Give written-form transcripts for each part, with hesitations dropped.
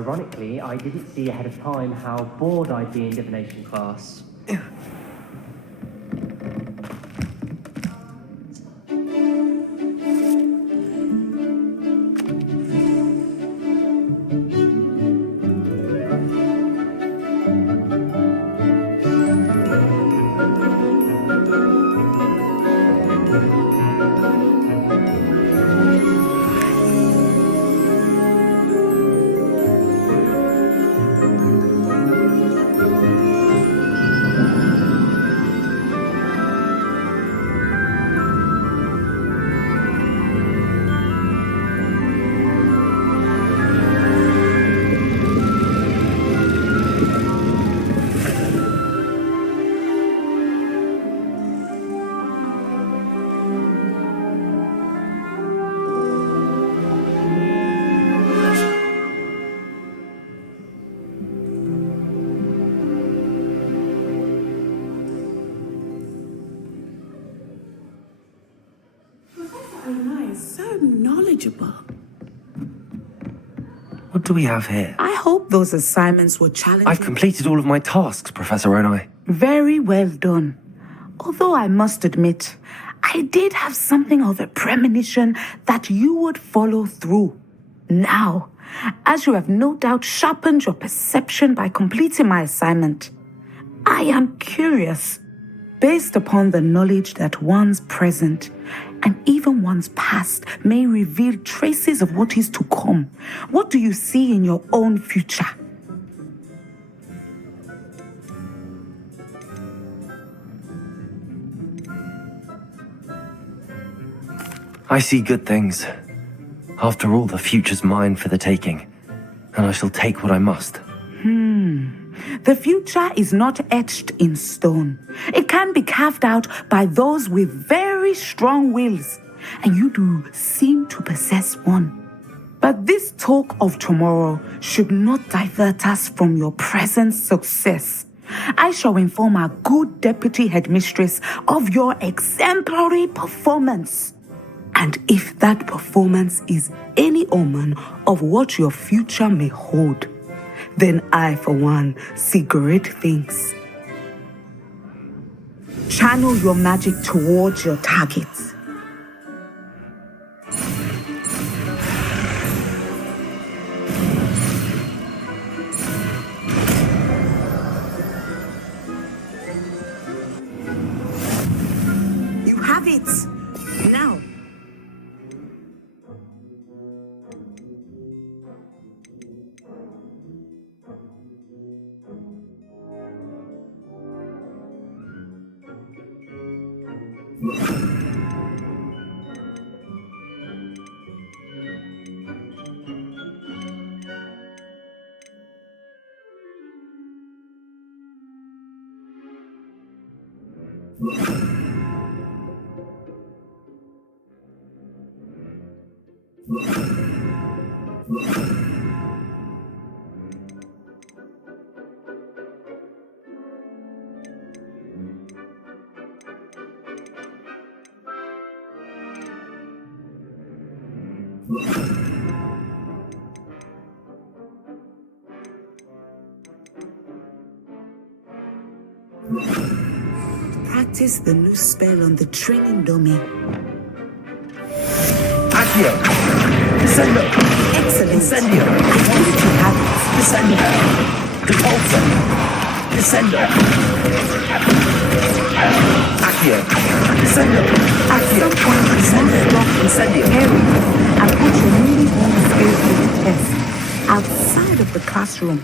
Ironically, I didn't see ahead of time how bored I'd be in divination class. So knowledgeable. What do we have here? I hope those assignments were challenging. I've completed all of my tasks, Professor Onai. Very well done. Although I must admit, I did have something of a premonition that you would follow through. Now, as you have no doubt sharpened your perception by completing my assignment, I am curious, based upon the knowledge that one's present and even one's past may reveal traces of what is to come. What do you see in your own future? I see good things. After all, the future's mine for the taking, and I shall take what I must. The future is not etched in stone. It can be carved out by those with very strong wills, and you do seem to possess one. But this talk of tomorrow should not divert us from your present success. I shall inform our good deputy headmistress of your exemplary performance. And if that performance is any omen of what your future may hold, then I, for one, see great things. Channel your magic towards your targets. You have it. Now. Practice the new spell on the training dummy. Accio! Descendo! Excellent. Incendio! I think you have it. Descendo! Repulsor! Descendo! Accio! Descendo! At some point, you must stop Incendio! preparing and put your newly born skills to the test outside of the classroom.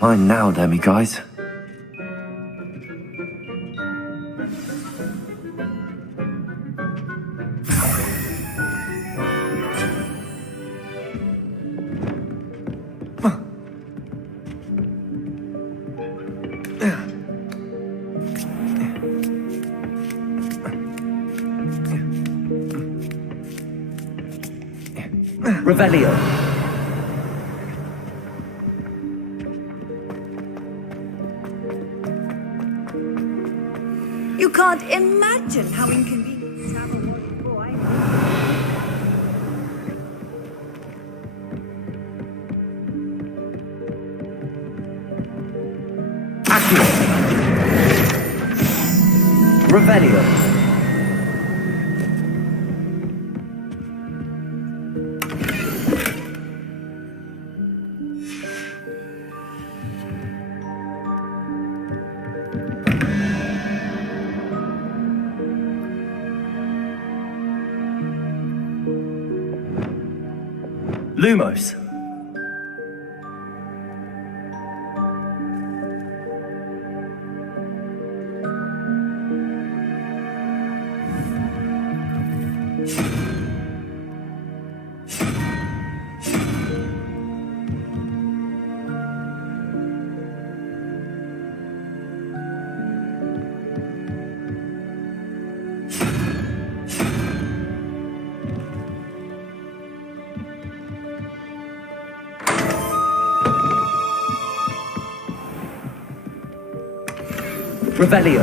Mine now, Demi guys. Revelio. You can't imagine imagine how inconvenient travel was before I... Accio. Revelio. Lumos. Revelio.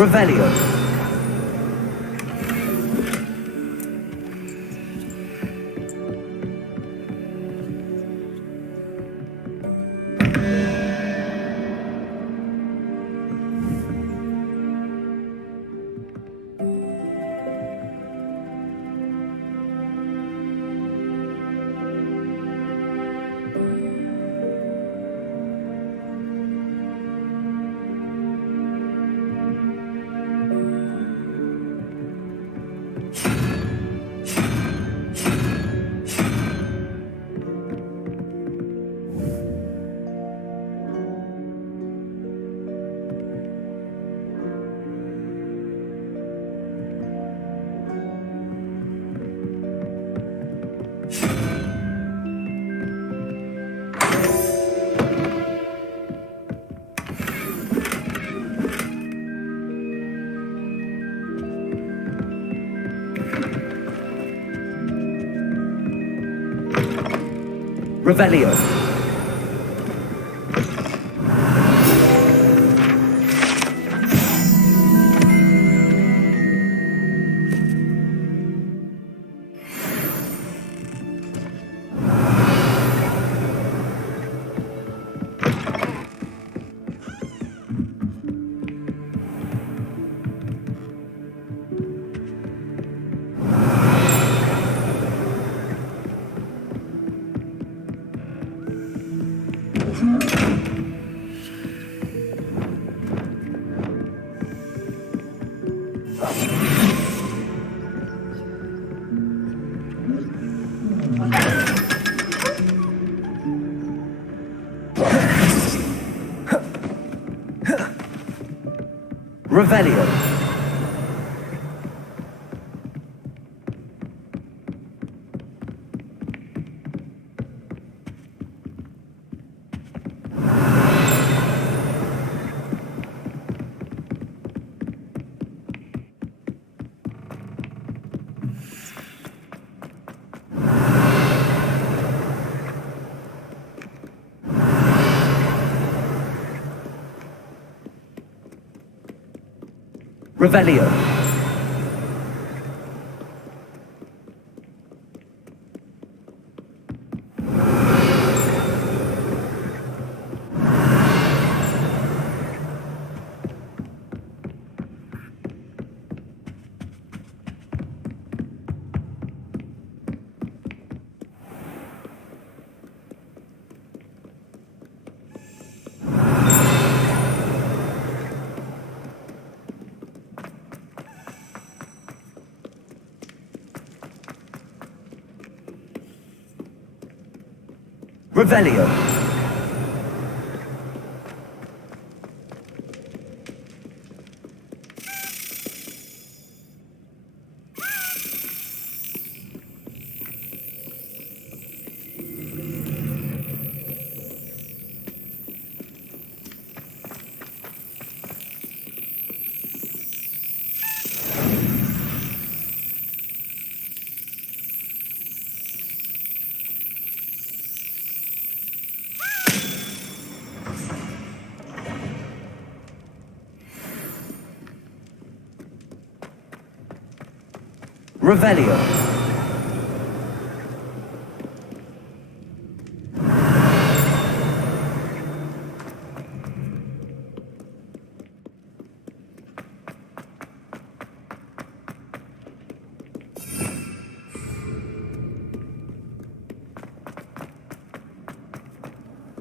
Revelio. Revelio. Revelio. Revelio. Revelio. Revelio.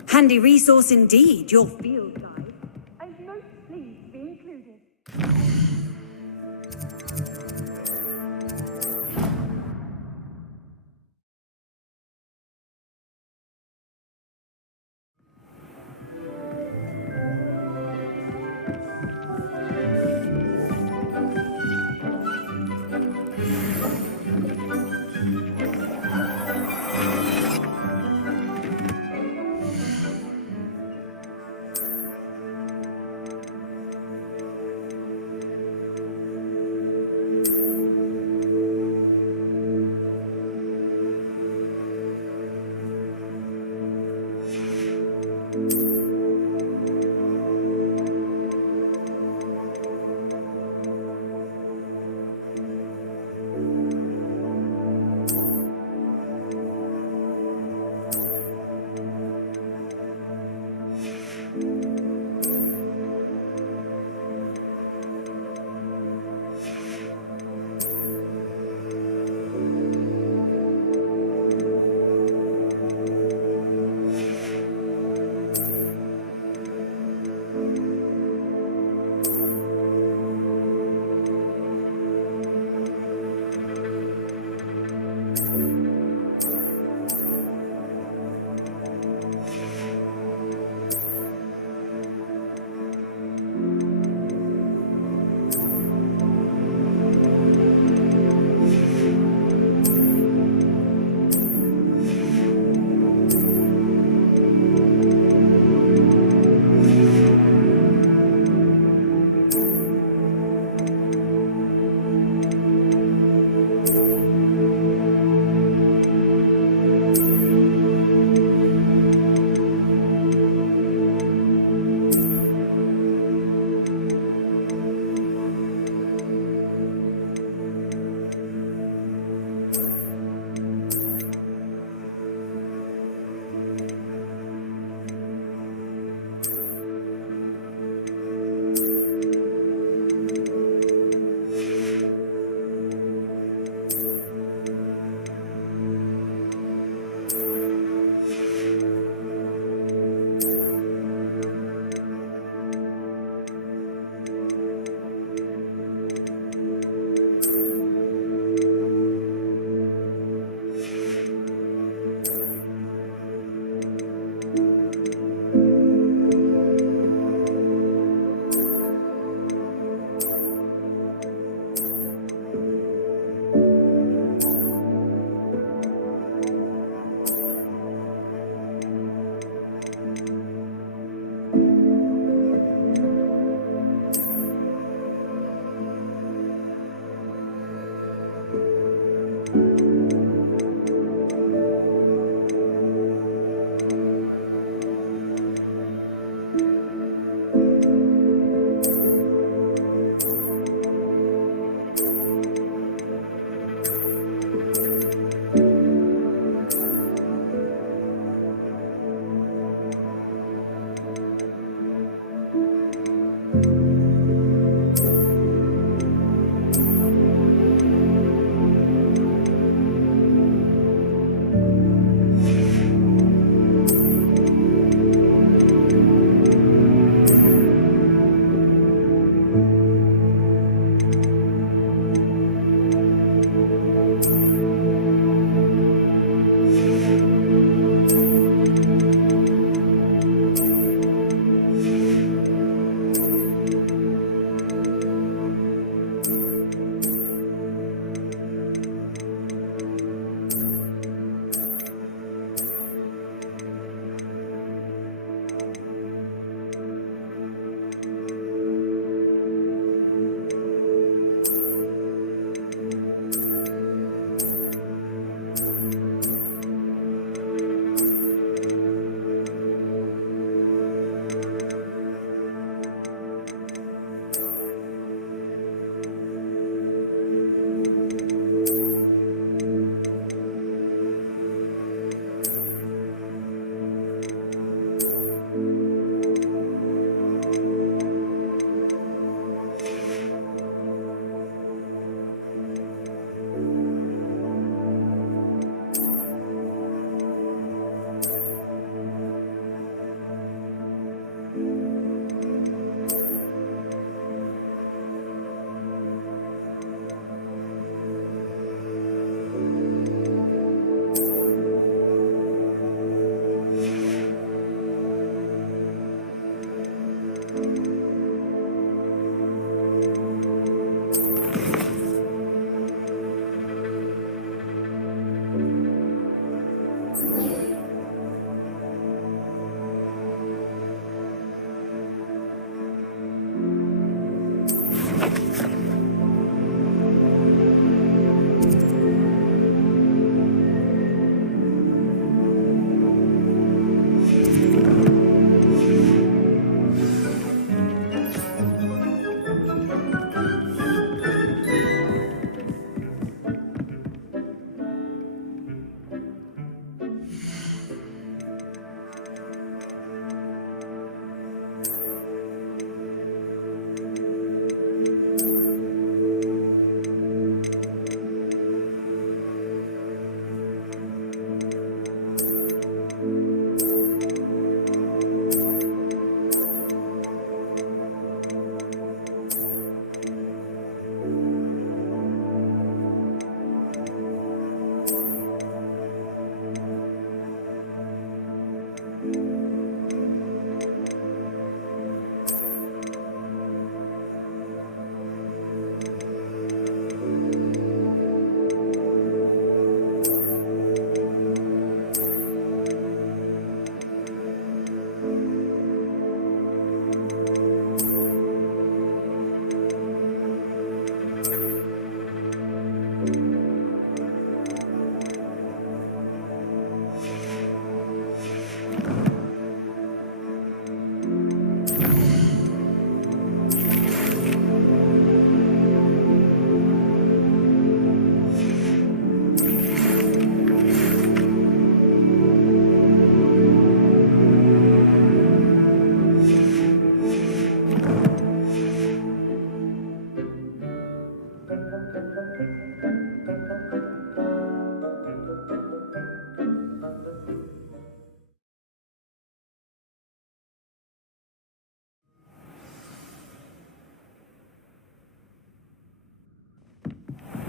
Handy resource indeed, your field guide. I'm most pleased to be included.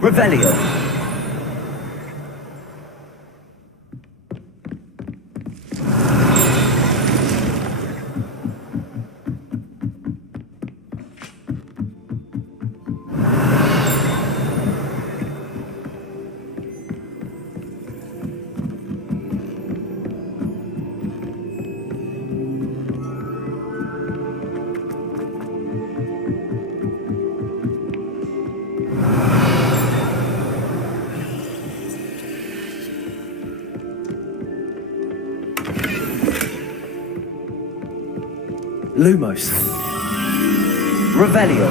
Revelio. Lumos. Revelio.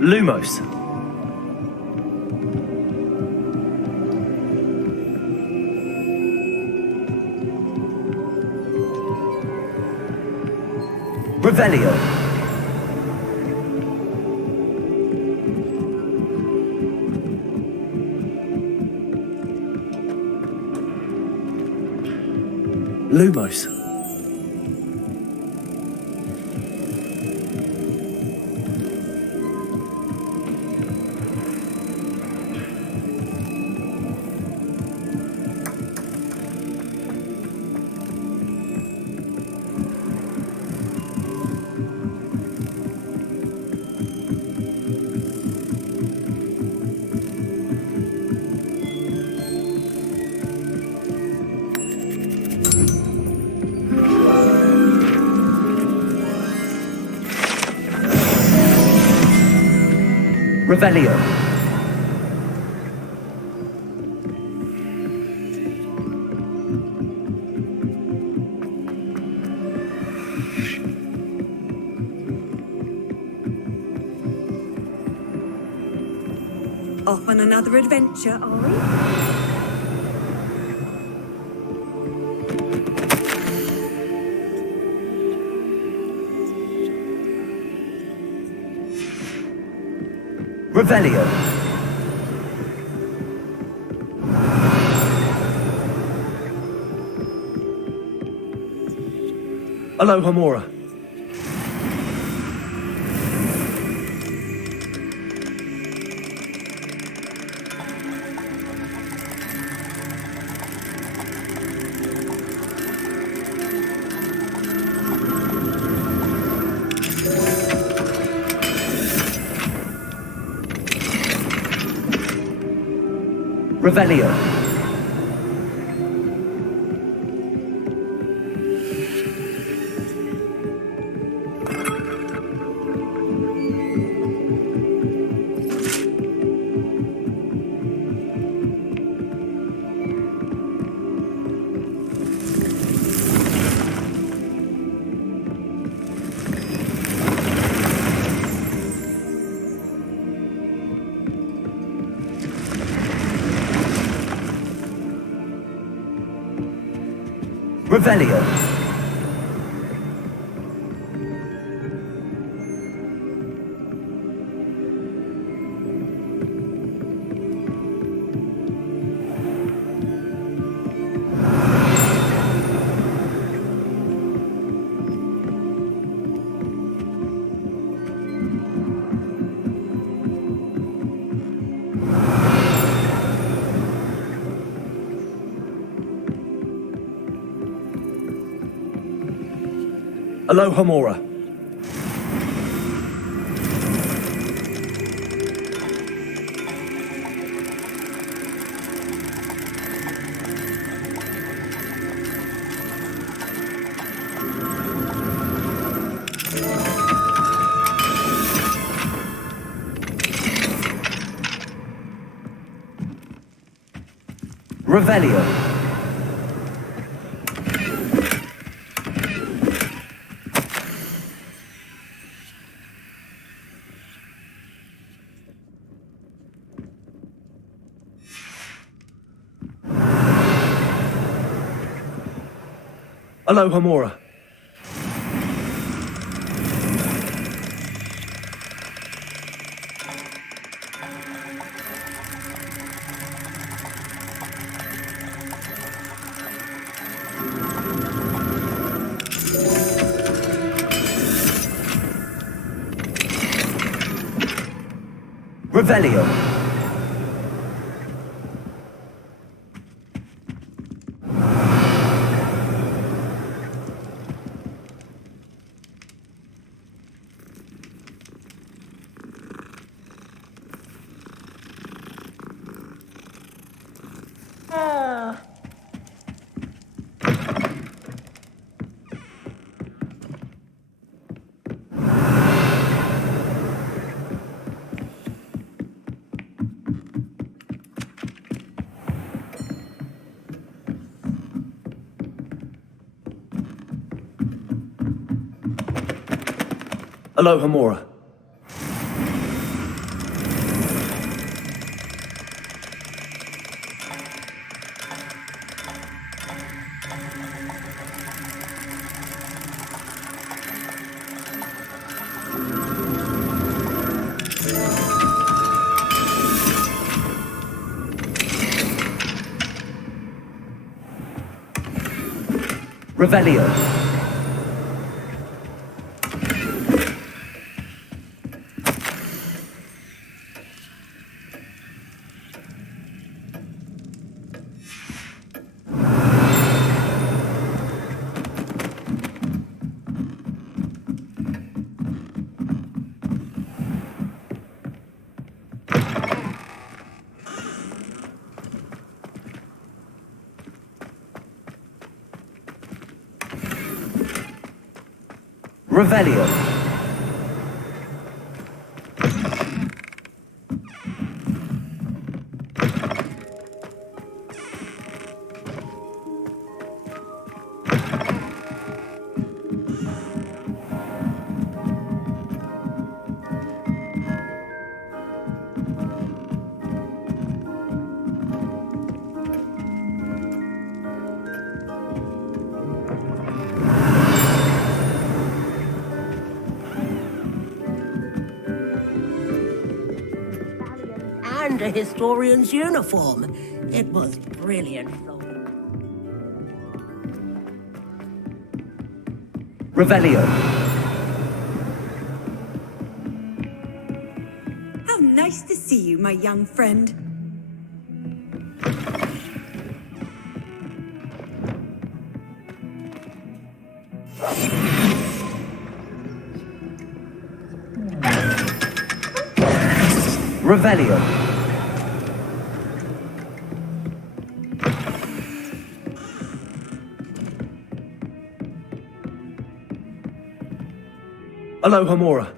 Lumos. Revelio. Lumos. Revelio. Off on another adventure, are we? Revelio. Alohomora. Revelio. Revelio. Alohomora. Revelio. Alohomora. Revelio. Aloha Mora. Revelio. Revelio. And a historian's uniform. It was brilliant. Revelio. How nice to see you, my young friend. Revelio. Aloha Mora.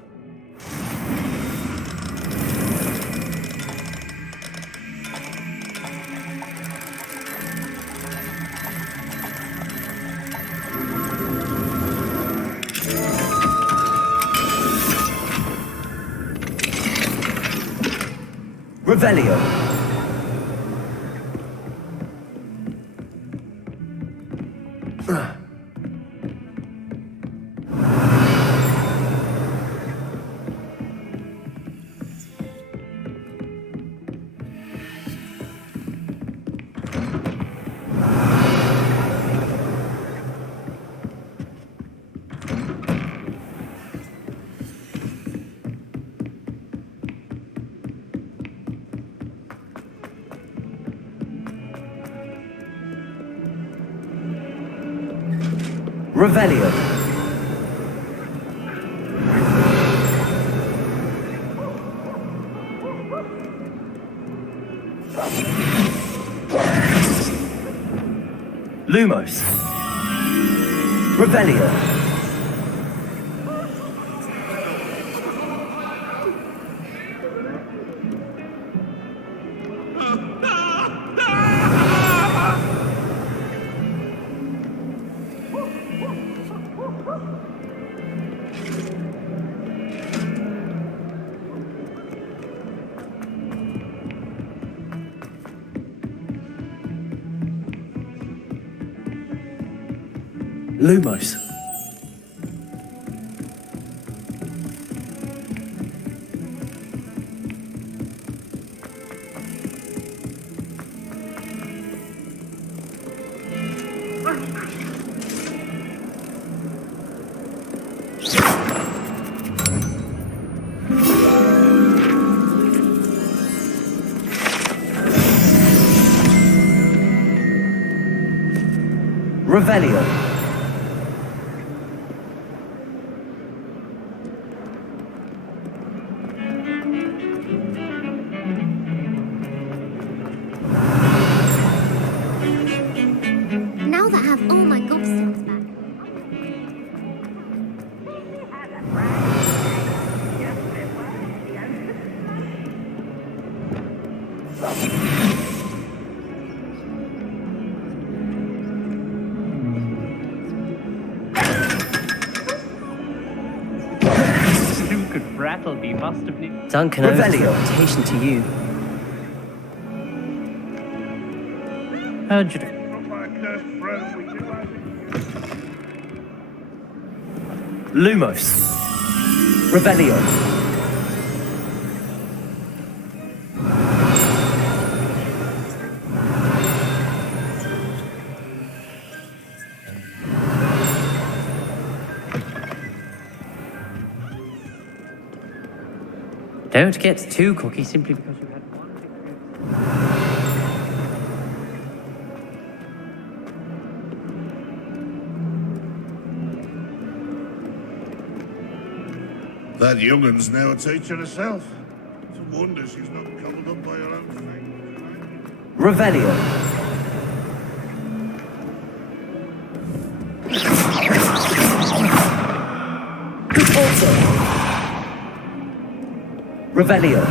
Revelio. Revelio. Lumos. Revelio. Lumos. Revelio. Now that I have all my gobstones back. Who could rattle me must have knew. Duncan owes his Revelio. reputation to you. 100. Lumos. Revelio. Don't get too cocky simply because you had one. That young'un's now a teacher herself. It's a wonder she's not gobbled up by her own thing. Revelio. Revelio.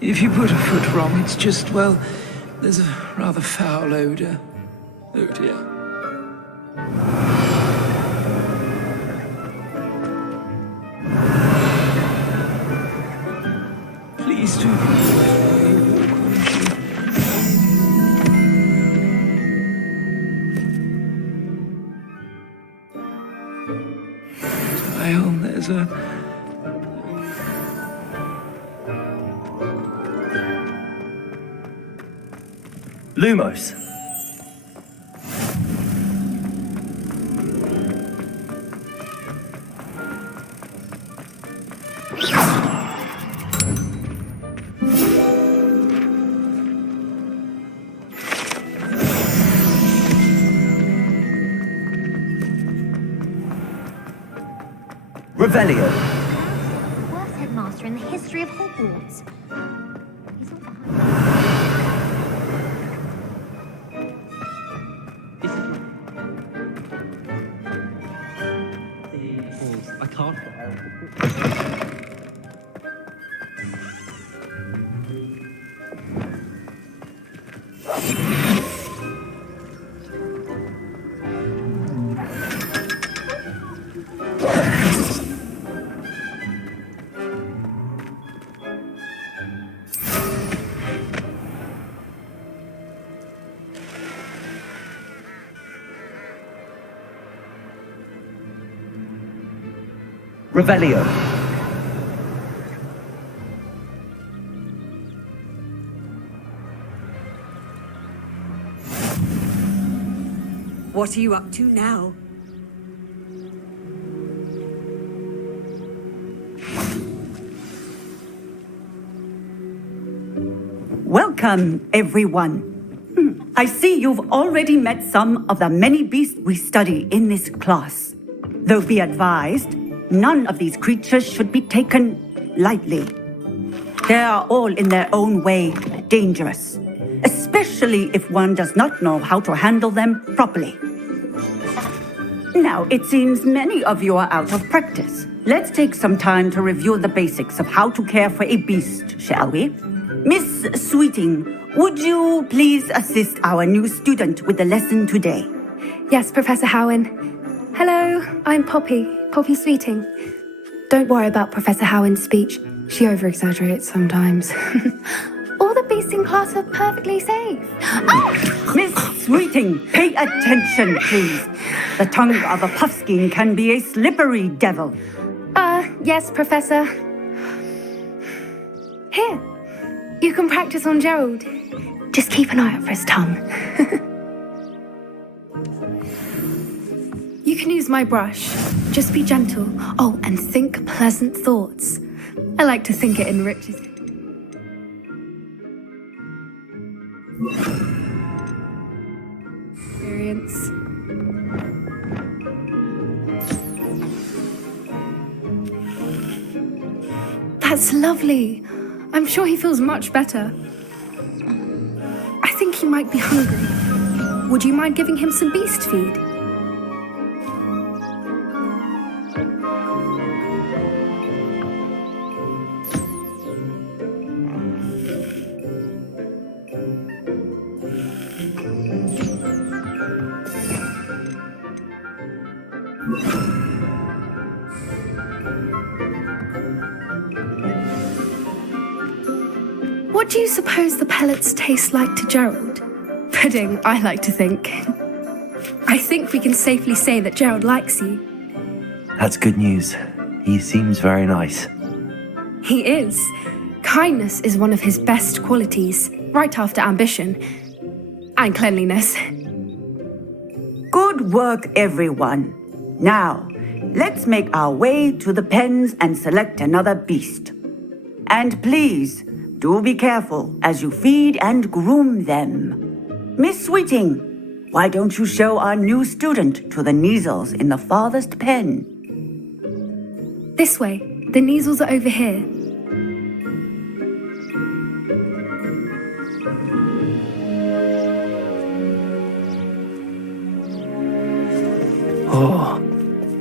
If you put a foot wrong, it's just, well, there's a rather foul odor. Oh dear. Please do. There's a... Lumos. Revelio. Worst headmaster in the history of Hogwarts. He's not behind. I can't. Revelio. What are you up to now? Welcome, everyone. I see you've already met some of the many beasts we study in this class. Though be advised, none of these creatures should be taken lightly. They are all in their own way dangerous, especially if one does not know how to handle them properly. Now, it seems many of you are out of practice. Let's take some time to review the basics of how to care for a beast, shall we? Miss Sweeting, would you please assist our new student with the lesson today? Yes, Professor Howen. Hello, I'm Poppy Sweeting. Don't worry about Professor Howen's speech. She over-exaggerates sometimes. All the beasts in class are perfectly safe. Oh! Miss Sweeting, pay attention, please. The tongue of a puffskein can be a slippery devil. Yes, Professor. Here, you can practice on Gerald. Just keep an eye out for his tongue. You can use my brush. Just be gentle. Oh, and think pleasant thoughts. I like to think it enriches. experience. That's lovely. I'm sure he feels much better. I think he might be hungry. Would you mind giving him some beast feed? What do you suppose the pellets taste like to Gerald? Pudding, I like to think. I think we can safely say that Gerald likes you. That's good news. He seems very nice. He is. Kindness is one of his best qualities, right after ambition. And cleanliness. Good work, everyone. Now, let's make our way to the pens and select another beast. And please, do be careful as you feed and groom them. Miss Sweeting, why don't you show our new student to the Neasels in the farthest pen? This way. The Neasels are over here. Oh,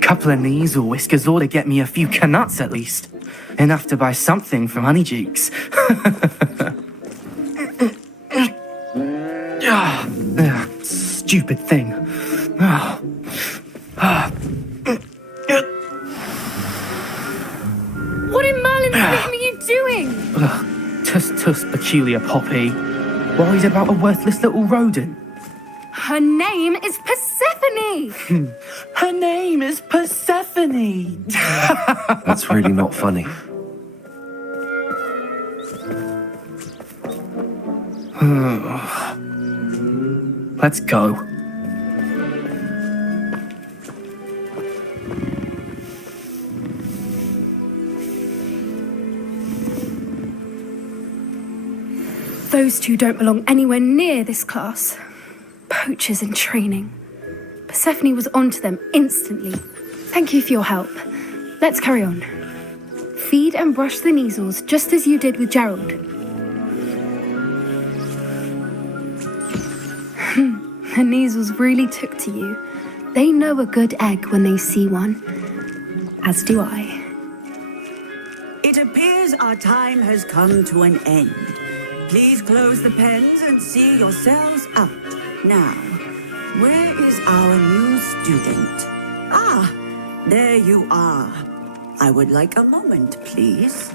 couple of Neasel whiskers ought to get me a few canuts at least. Enough to buy something from Honeydukes. Stupid thing. What in Merlin's name are you doing? Tuss, peculiar Poppy. Worried about a worthless little rodent. Her name is Persephone! Her name is Persephone! That's really not funny. Let's go. Those two don't belong anywhere near this class. Poachers in training. Persephone was onto them instantly. Thank you for your help. Let's carry on. Feed and brush the Neasels just as you did with Gerald. The Neasels really took to you. They know a good egg when they see one. As do I. It appears our time has come to an end. Please close the pens and see yourselves out. Now, where is our new student? Ah, there you are. I would like a moment, please.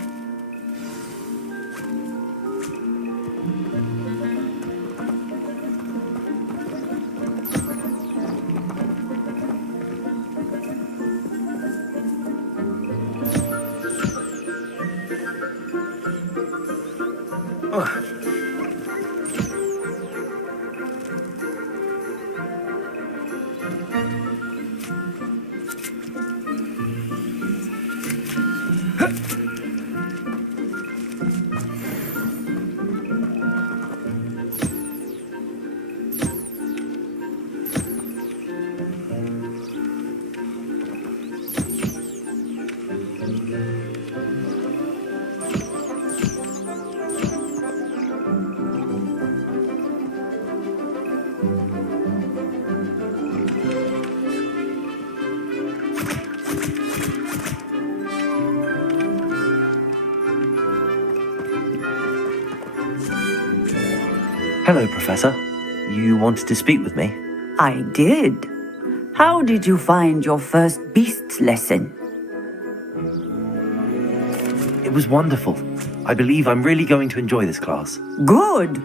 Hello, Professor. You wanted to speak with me? I did. How did you find your first beasts lesson? It was wonderful. I believe I'm really going to enjoy this class. Good.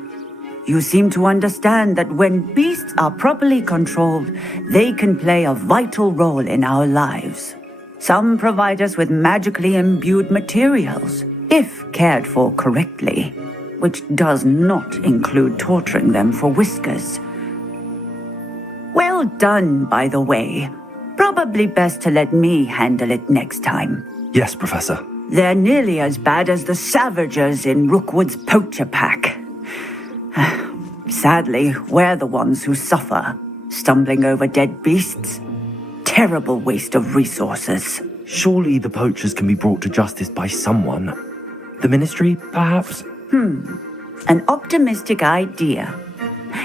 You seem to understand that when beasts are properly controlled, they can play a vital role in our lives. Some provide us with magically imbued materials, if cared for correctly, which does not include torturing them for whiskers. Well done, by the way. Probably best to let me handle it next time. Yes, Professor. They're nearly as bad as the Savagers in Rookwood's poacher pack. Sadly, we're the ones who suffer. stumbling over dead beasts. Terrible waste of resources. Surely the poachers can be brought to justice by someone. The Ministry, perhaps? An optimistic idea.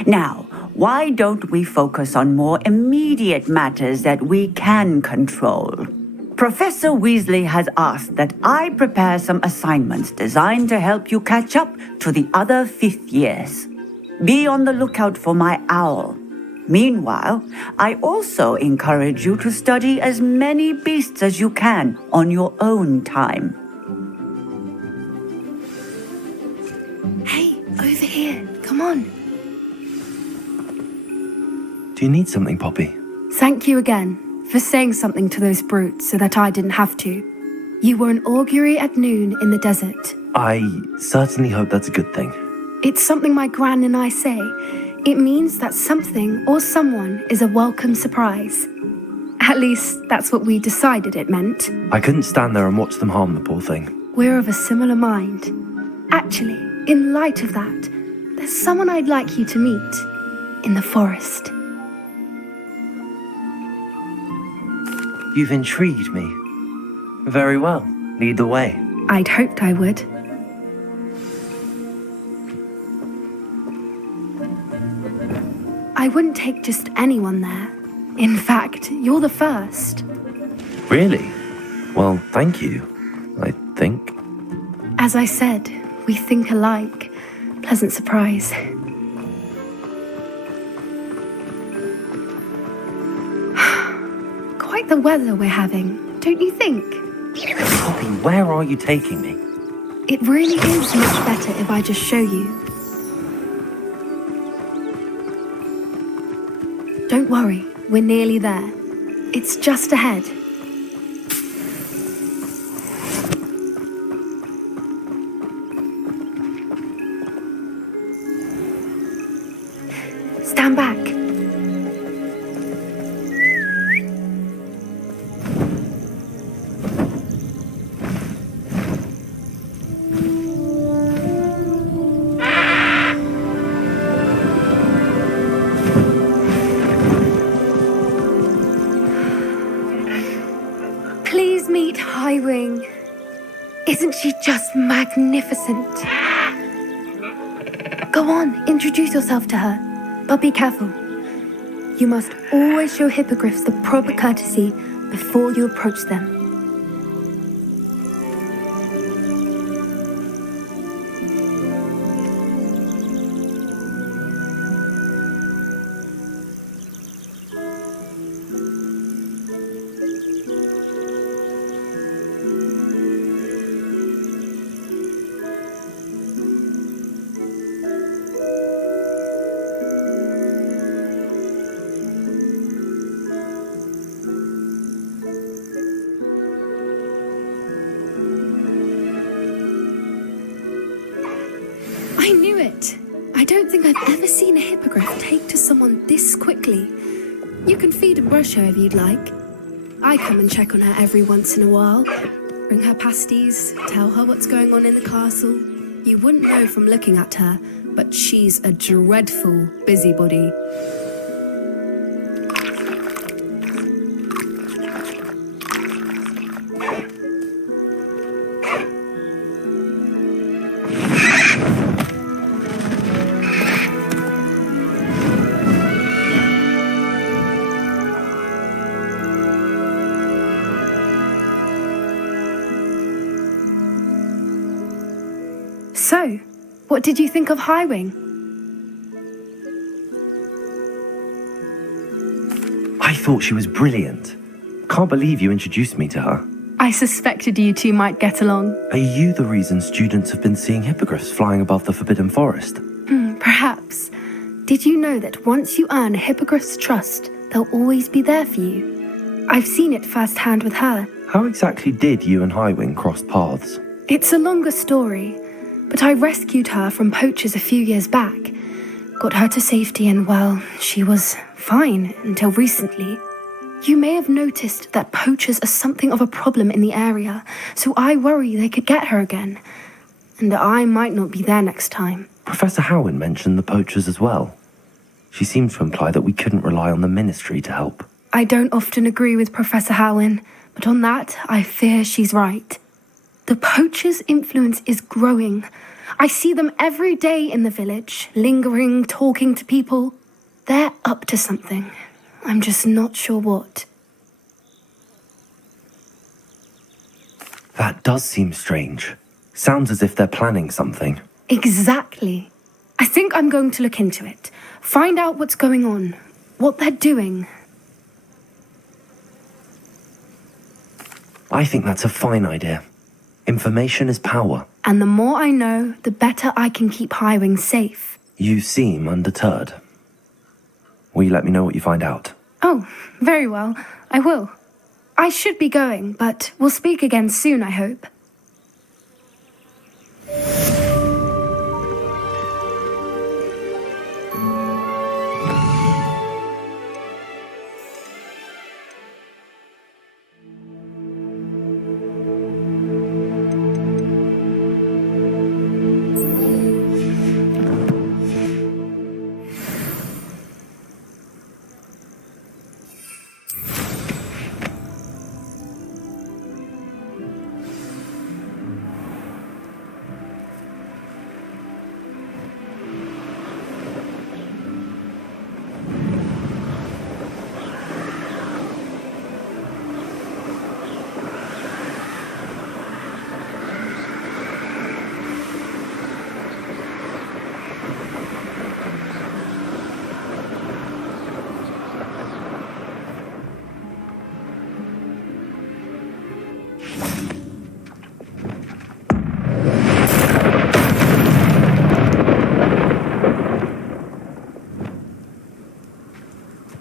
Now, why don't we focus on more immediate matters that we can control? Professor Weasley has asked that I prepare some assignments designed to help you catch up to the other 5th years. Be on the lookout for my owl. Meanwhile, I also encourage you to study as many beasts as you can on your own time. Hey, over here. Come on. Do you need something, Poppy? Thank you again for saying something to those brutes so that I didn't have to. You were an augury at noon in the desert. I certainly hope that's a good thing. It's something my gran and I say. It means that something or someone is a welcome surprise. At least, that's what we decided it meant. I couldn't stand there and watch them harm the poor thing. We're of a similar mind. Actually, in light of that, there's someone I'd like you to meet in the forest. You've intrigued me. Very well. Lead the way. I'd hoped I would. I wouldn't take just anyone there. In fact, you're the first. Really? Well, thank you, I think. As I said, we think alike. Pleasant surprise. Quite the weather we're having, don't you think? Poppy, where are you taking me? It really is much better if I just show you. Don't worry, we're nearly there. It's just ahead. Stand back. Please meet Highwing. Isn't she just magnificent? Go on, introduce yourself to her. But be careful. You must always show hippogriffs the proper courtesy before you approach them. I knew it! I don't think I've ever seen a hippogriff take to someone this quickly. You can feed and brush her if you'd like. I come and check on her every once in a while. Bring her pasties, tell her what's going on in the castle. You wouldn't know from looking at her, but she's a dreadful busybody. So, what did you think of Highwing? I thought she was brilliant. Can't believe you introduced me to her. I suspected you two might get along. Are you the reason students have been seeing hippogriffs flying above the Forbidden Forest? Perhaps. Did you know that once you earn a hippogriff's trust, they'll always be there for you? I've seen it firsthand with her. How exactly did you and Highwing cross paths? It's a longer story, but I rescued her from poachers a few years back. Got her to safety and, well, she was fine until recently. You may have noticed that poachers are something of a problem in the area, so I worry they could get her again. And I might not be there next time. Professor Howin mentioned the poachers as well. She seems to imply that we couldn't rely on the Ministry to help. I don't often agree with Professor Howin, but on that, I fear she's right. The poachers' influence is growing. I see them every day in the village, lingering, talking to people. They're up to something. I'm just not sure what. That does seem strange. Sounds as if they're planning something. Exactly. I think I'm going to look into it. Find out what's going on, what they're doing. I think that's a fine idea. Information is power. And the more I know, the better I can keep Highwing safe. You seem undeterred. Will you let me know what you find out? Oh, very well. I will. I should be going, but we'll speak again soon, I hope.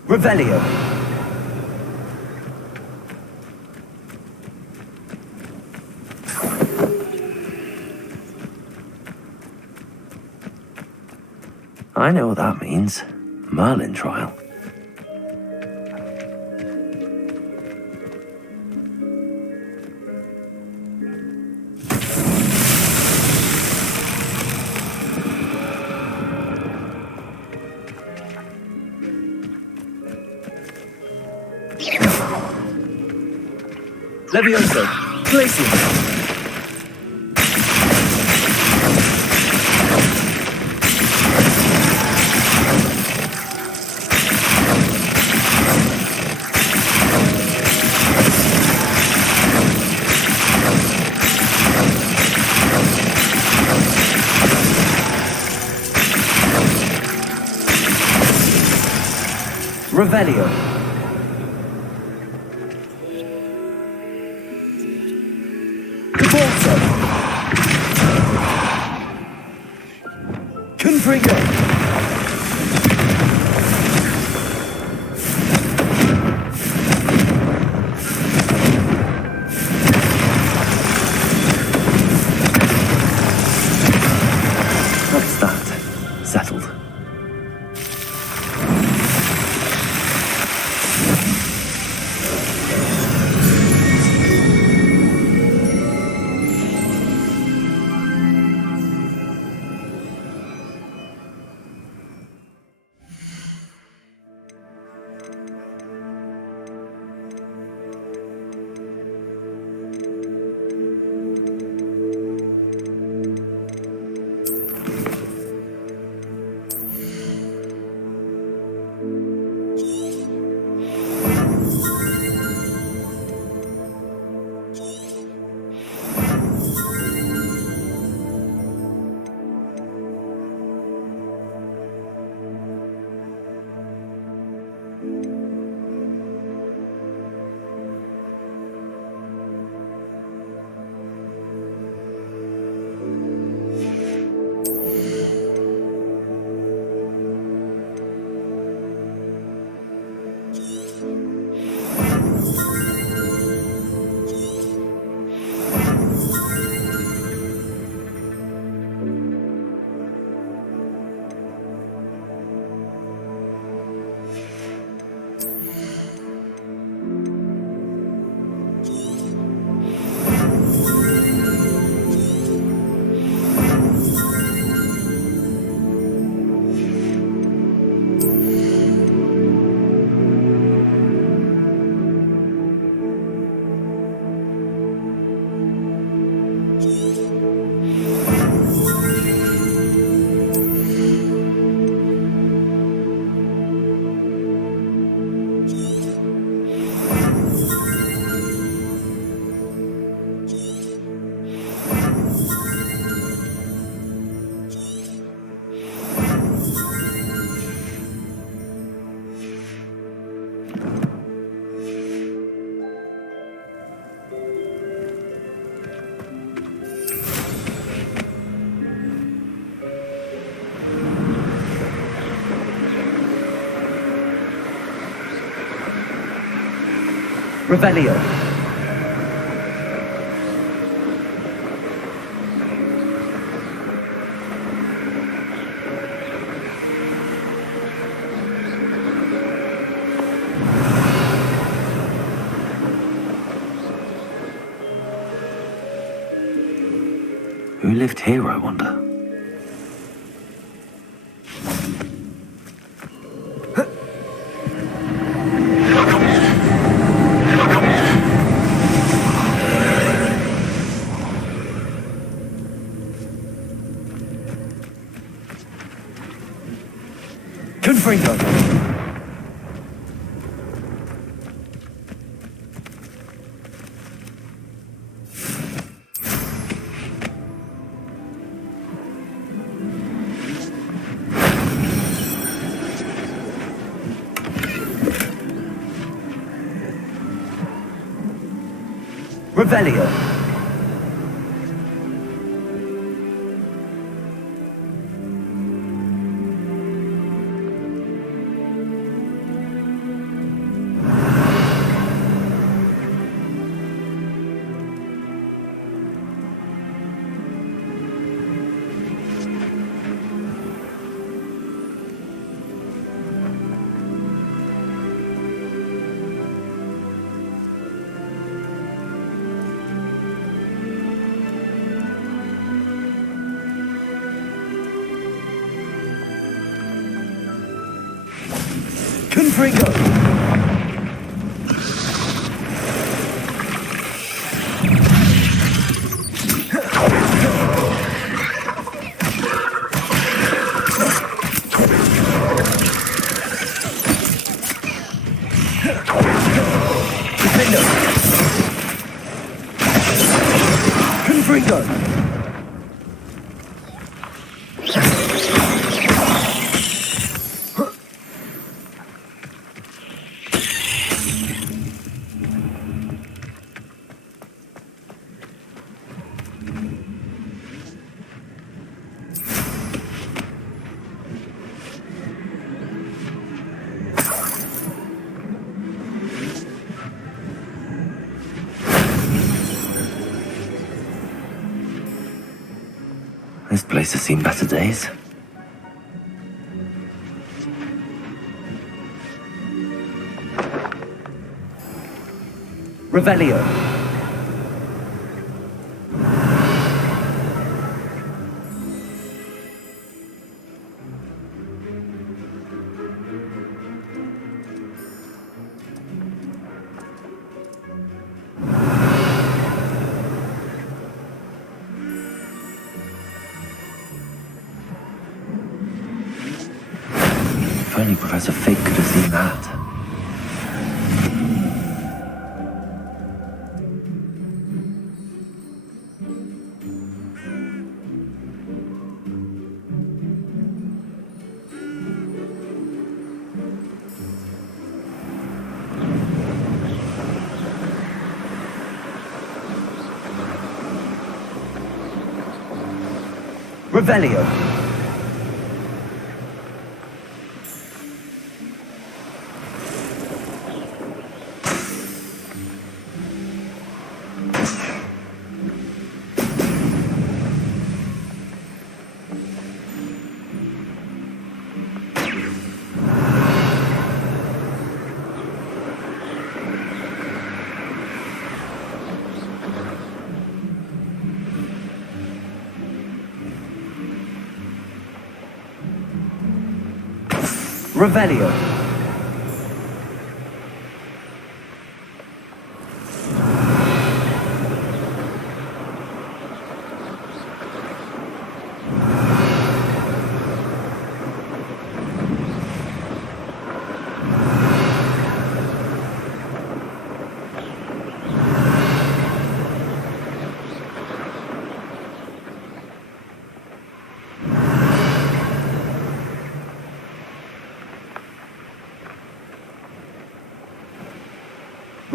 Revelio. I know what that means. Merlin trial. Levioso. Glacius. Revelio. Cabalso. Confringo. What's that? Settled. Revelio. Who lived here, I wonder? Confringo! Revelio. Confringo! Confringo! This place has seen better days. Revelio. If only Professor Fig could have seen that. Revelio. Revelio.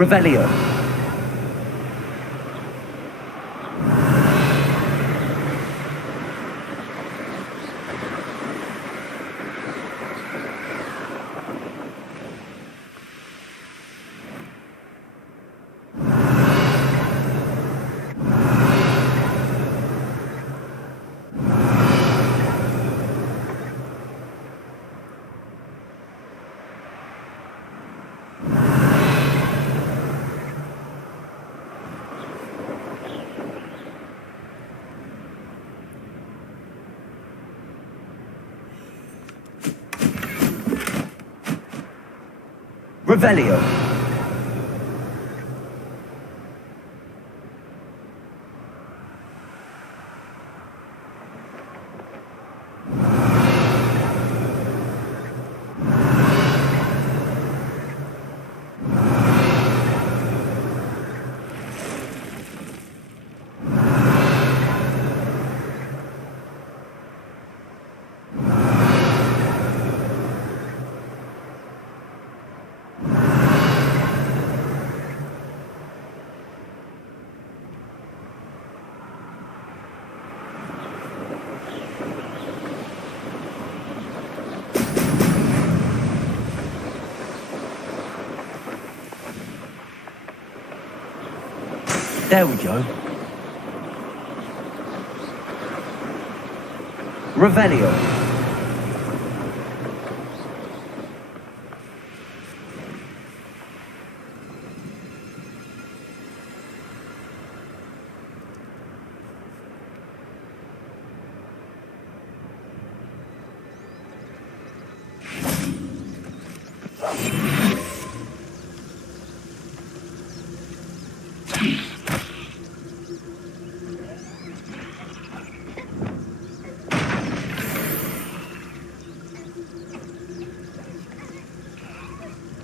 Revelio. Revelio. There we go. Revelio.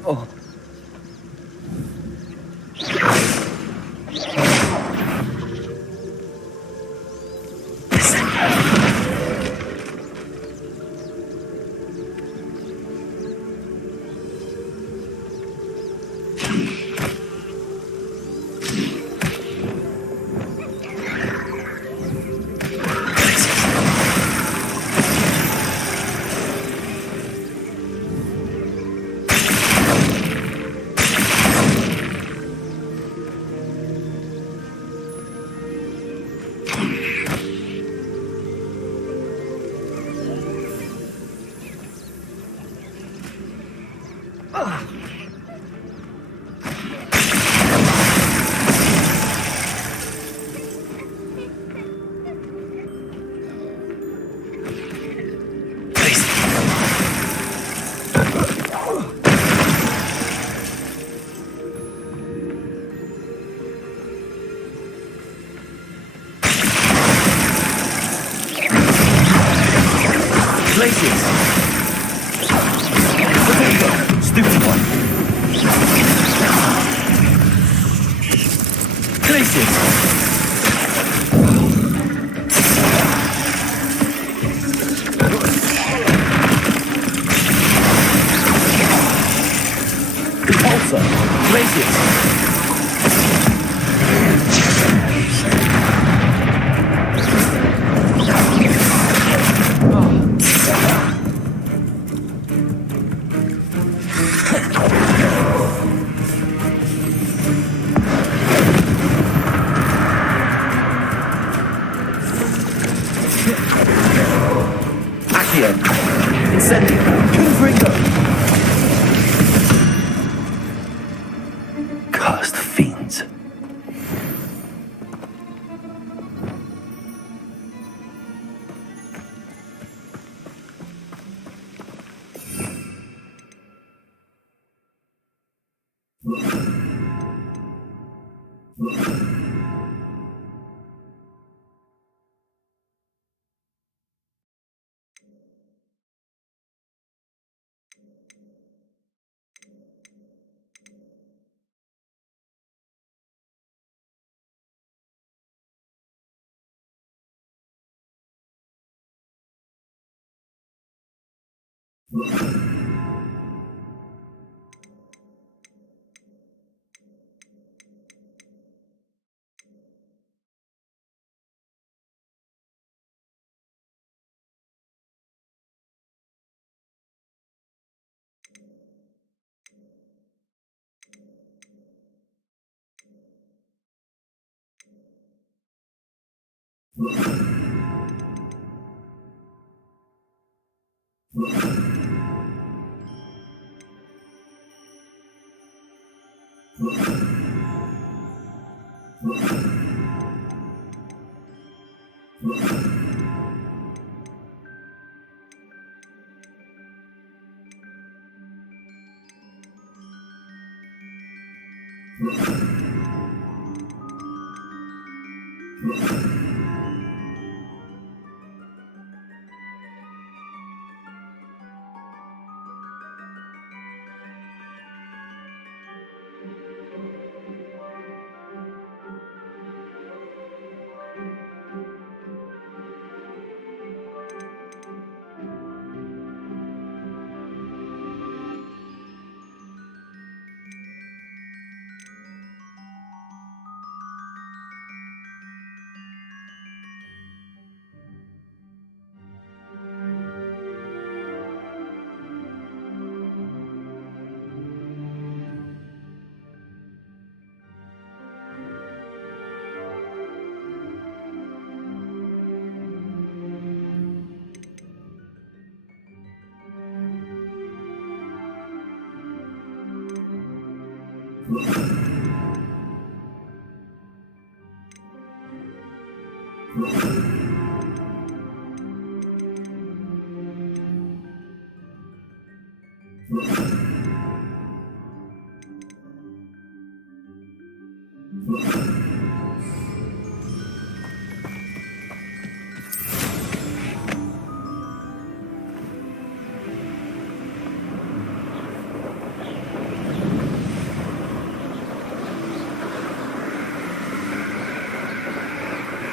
Oh. Places. Stupid one. Places. Repulsor. Places. Incendio. Confringo. Cursed fiends.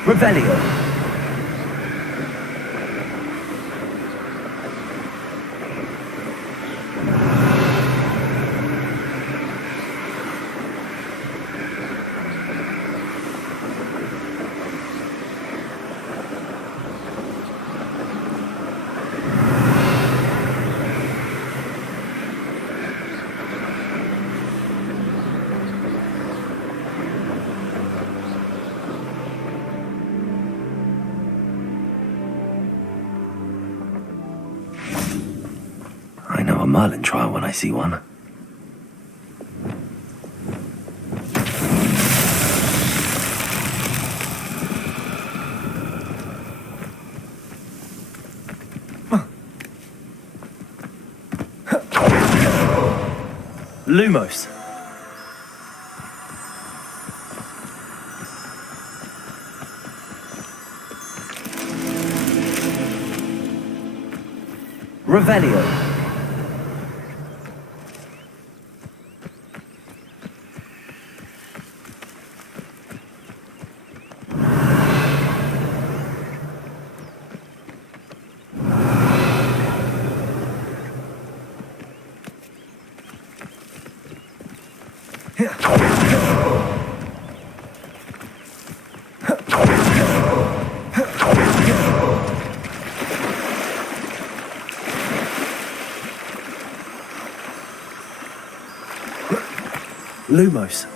Revelio. I know a Merlin trial when I see one. Lumos. Revelio. Lumos.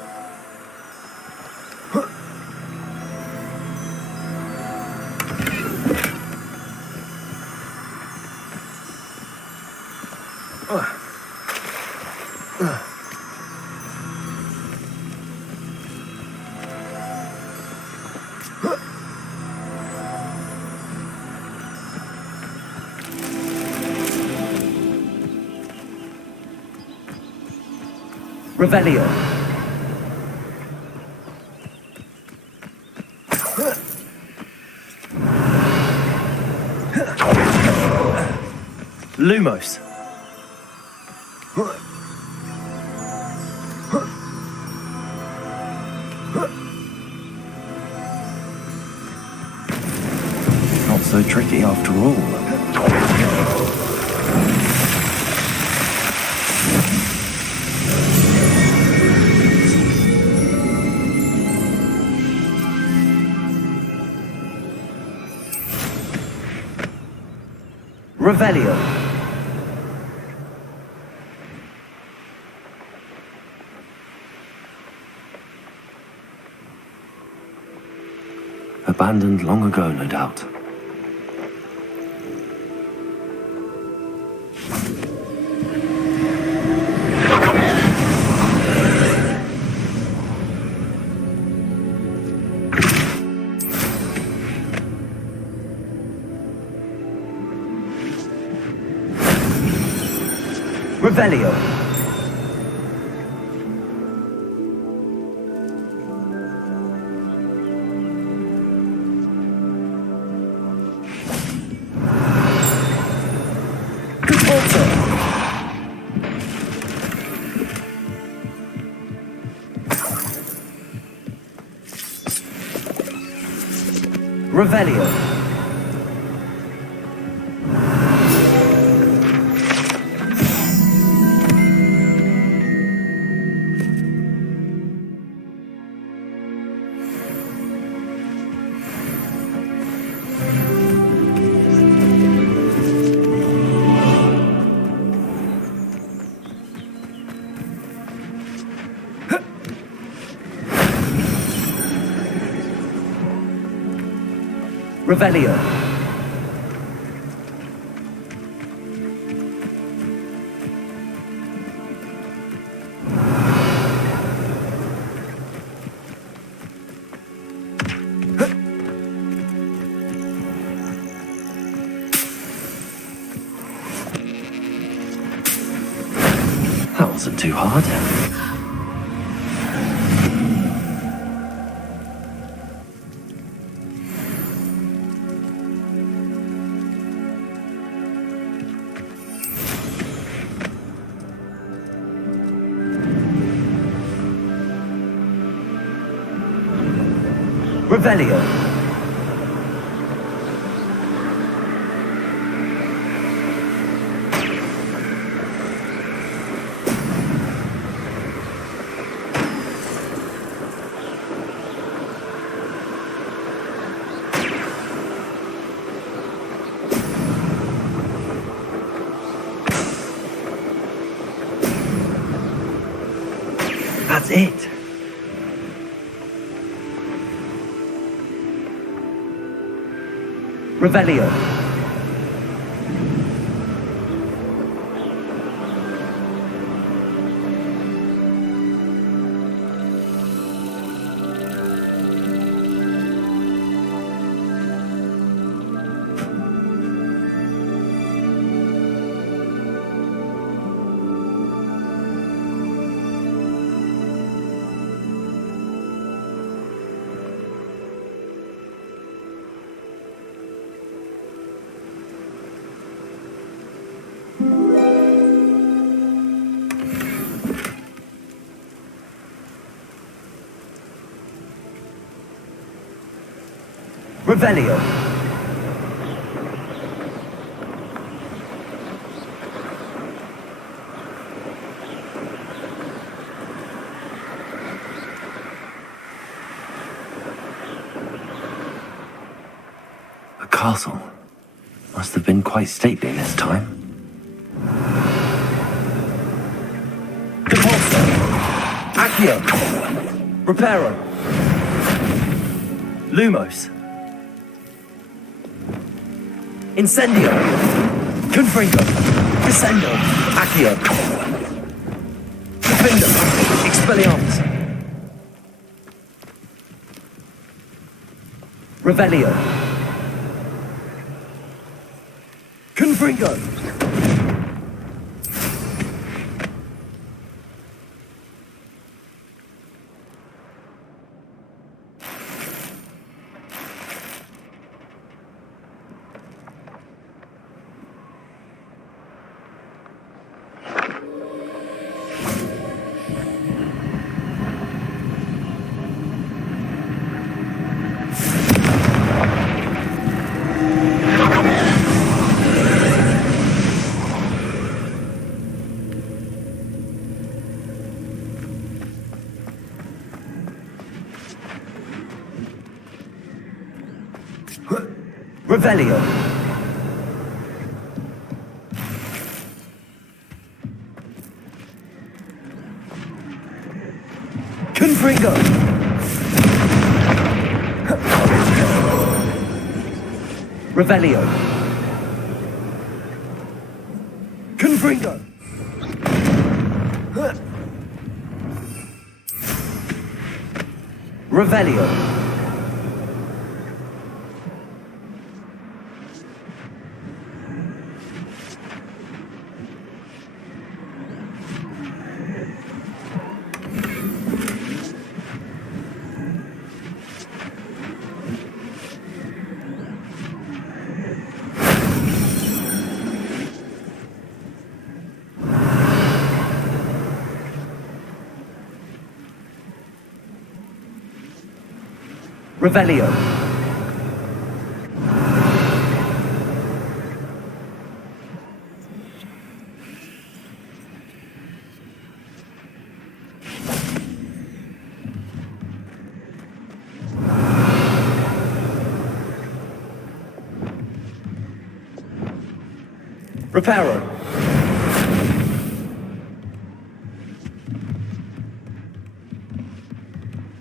Revelio. Lumos. Not so tricky after all. Revelio. Abandoned long ago, no doubt. Revelio. Revelio. Revelio. That wasn't too hard. Revelio. That's it. Revelio. Revelio. A castle. Must have been quite stately this time. Depulso. Accio. Reparo. Lumos. Incendio! Confringo! Descendo! Accio! Defendo! Expelliarmus! Revelio! Confringo! Revelio. Confringo. Revelio. Confringo. Revelio. Revelio. Reparo.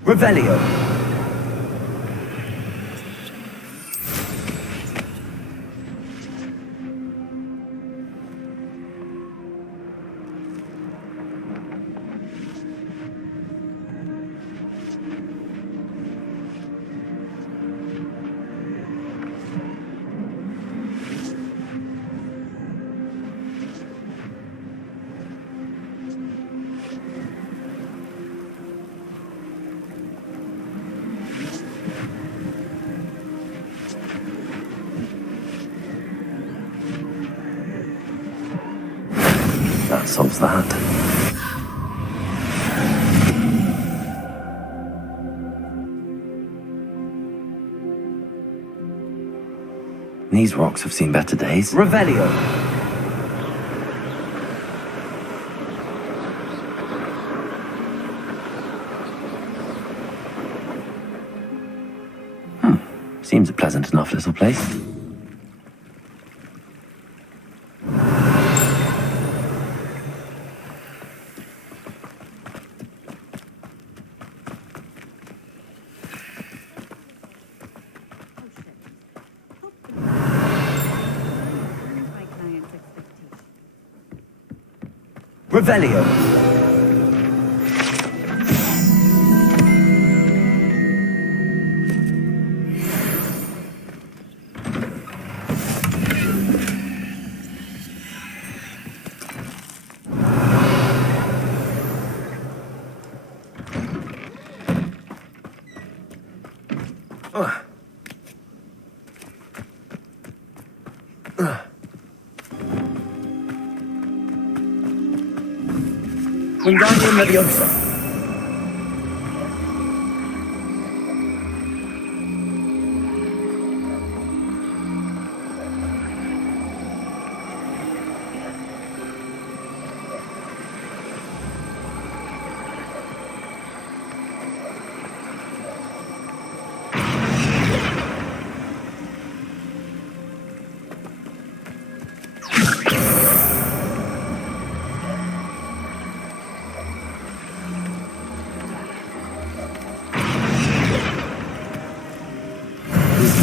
Revelio. That solves that. These rocks have seen better days. Revelio. Seems a pleasant enough little place. Revelio. Wingardium Leviosa.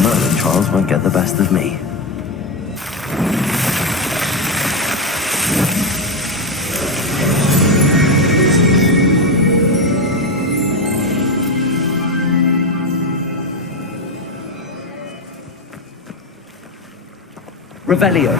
Merlin trials won't get the best of me. Revelio.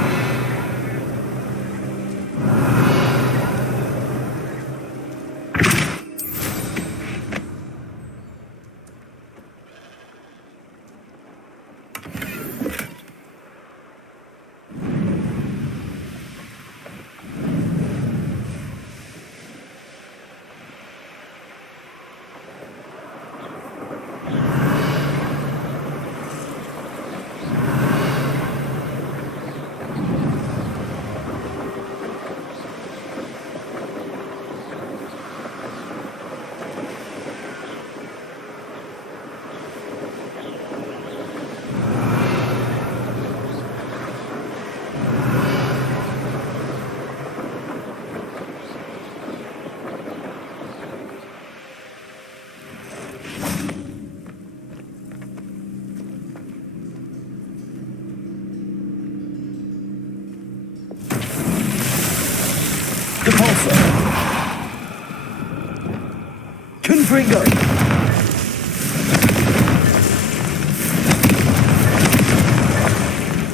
Confringo.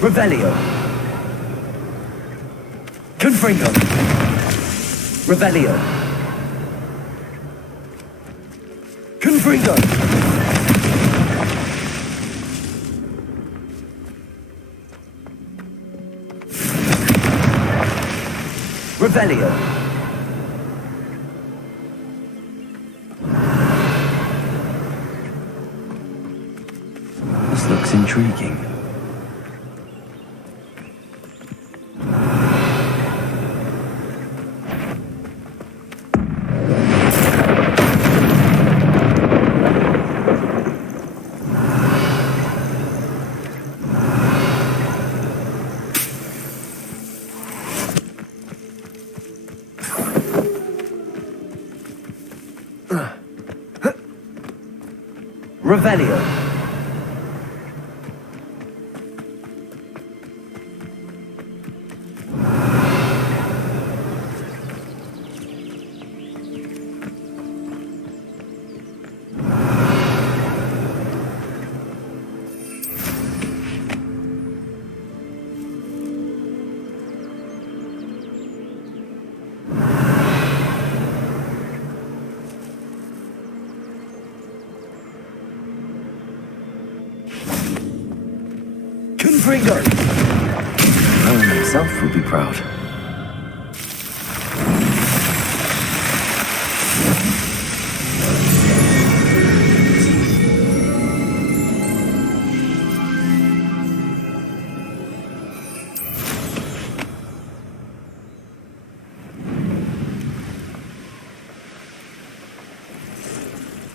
Revelio. Confringo. Revelio. Confringo. Revelio. This looks intriguing. Revelio. Confringo! Rowan himself will be proud.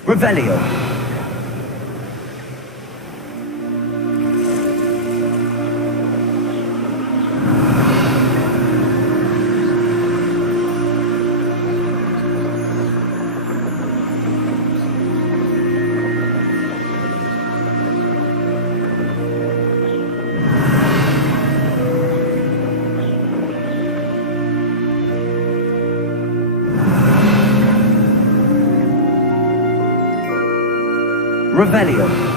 Revelio. Revelio.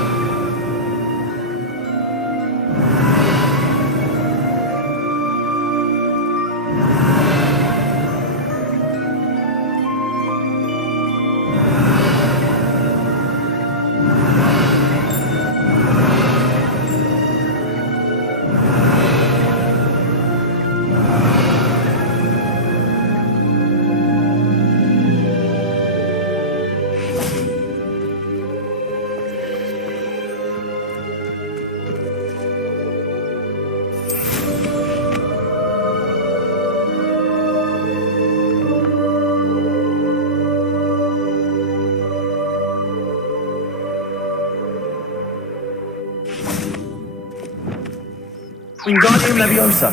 Wingardium Leviosa.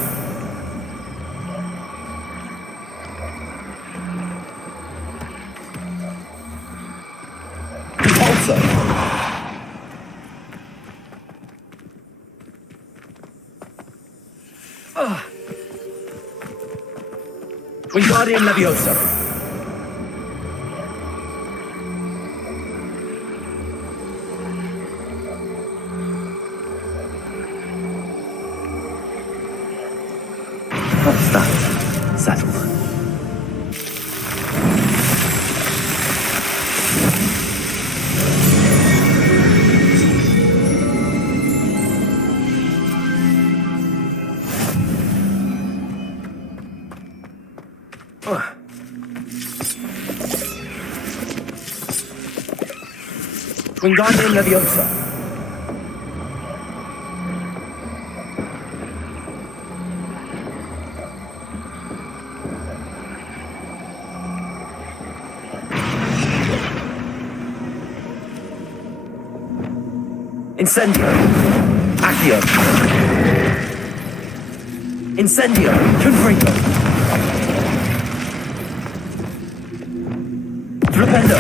Repulsor. Wingardium Leviosa. What's that? Settled. Wingardium Leviosa. Incendio. Accio. Incendio. Confringo. Flipendo.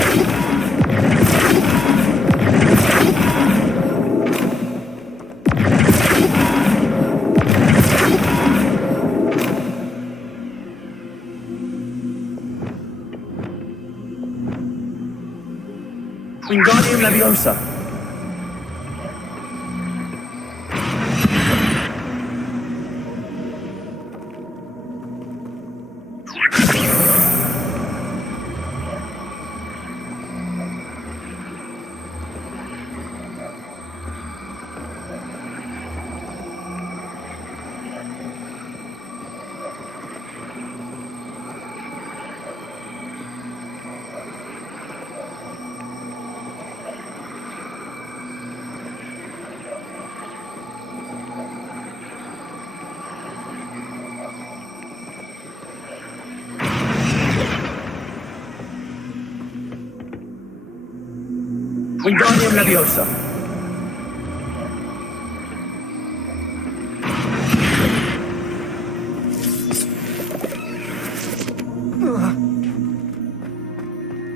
Wingardium Leviosa. Wingardium Leviosa.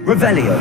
Revelio.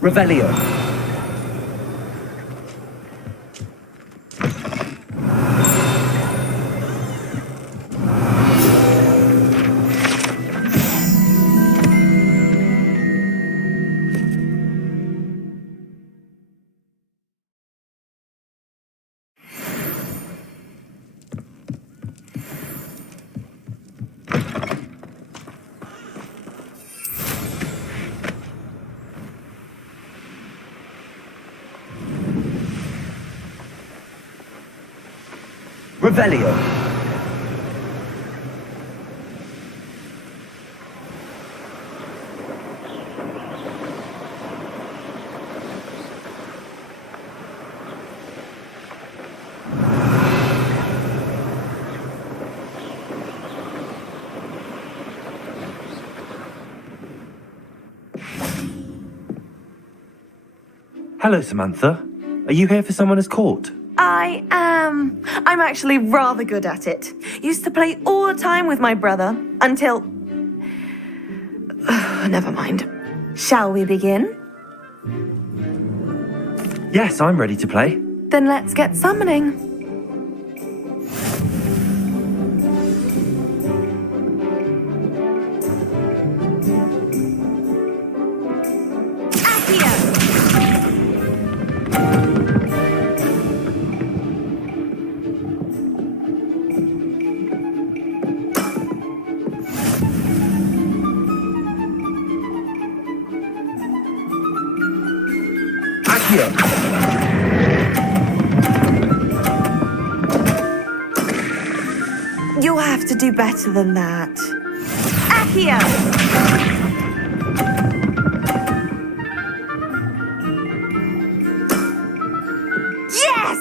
Revelio. Revelio. Hello, Samantha. Are you here for someone as court? I am. I'm actually rather good at it. Used to play all the time with my brother until... never mind. Shall we begin? Yes, I'm ready to play. Then let's get summoning. You'll have to do better than that. Accio! Yes!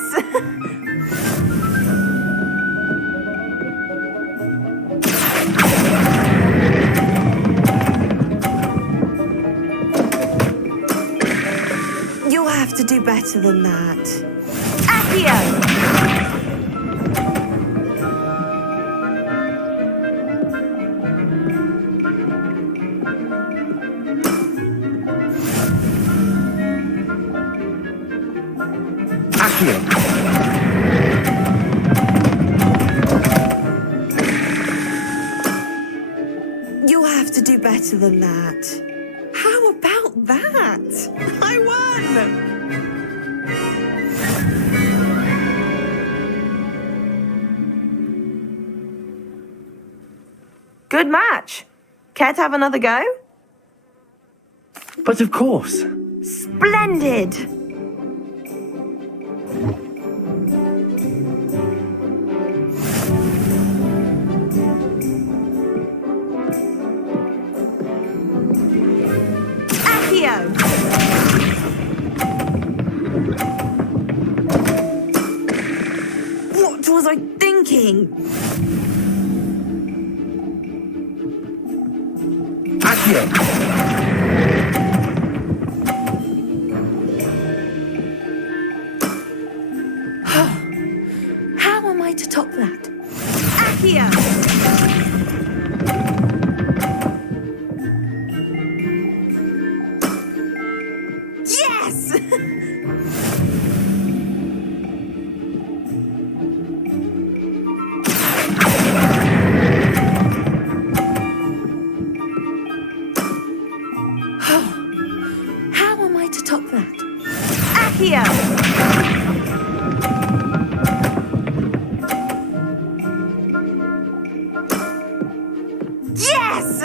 You'll have to do better than that. Accio! You'll have to do better than that. How about that? I won! Good match. Care to have another go? But of course. Splendid! What was I thinking? Accio! How am I to top that? Accio! Yes! How am I to top that? Accio! Yes!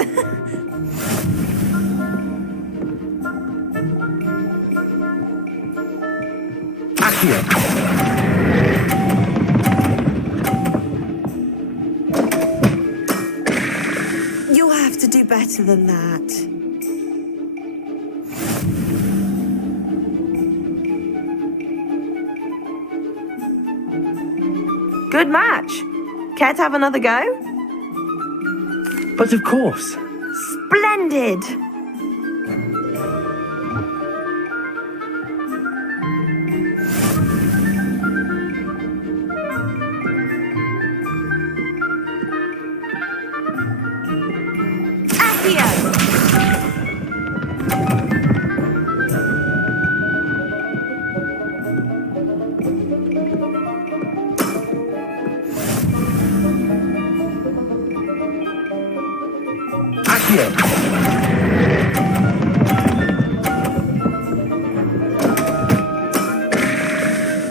Accio! You have to do better than that. Good match. Care to have another go? But of course. Splendid!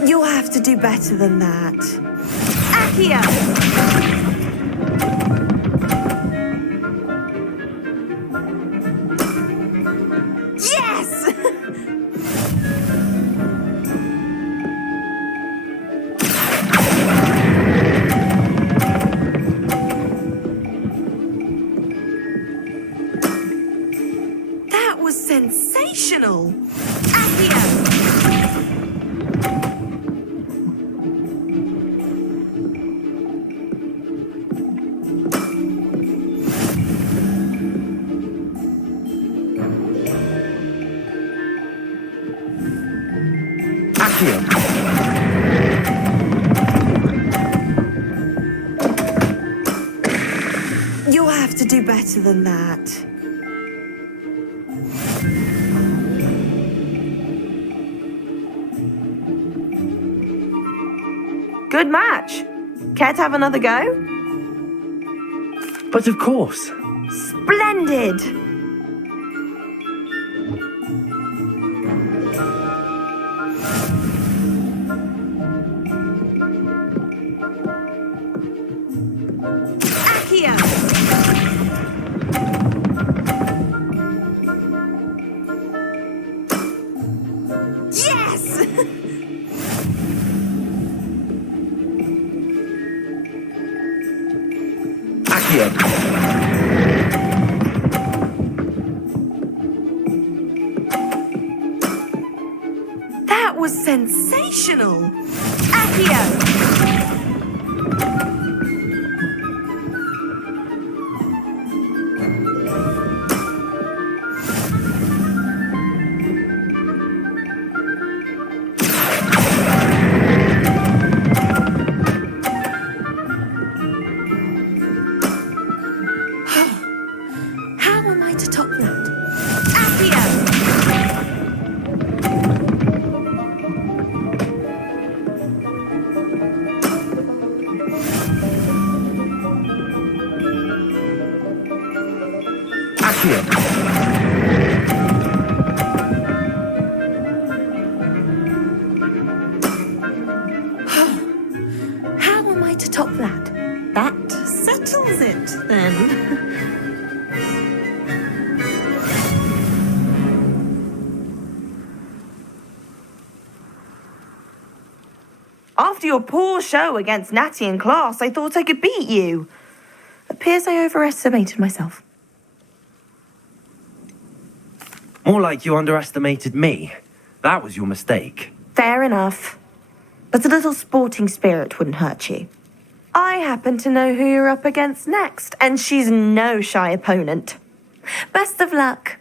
You have to do better than that. Accio! Yes! That was sensational. Accio! You have to do better than that. Good match. Care to have another go? But of course. Splendid! Accio! Yes! That was sensational. Accio! How am I to top that? Accio! How am I to top that? That settles it, then. After your poor show against Natty in class, I thought I could beat you. Appears I overestimated myself. More like you underestimated me. That was your mistake. Fair enough. But a little sporting spirit wouldn't hurt you. I happen to know who you're up against next, and she's no shy opponent. Best of luck.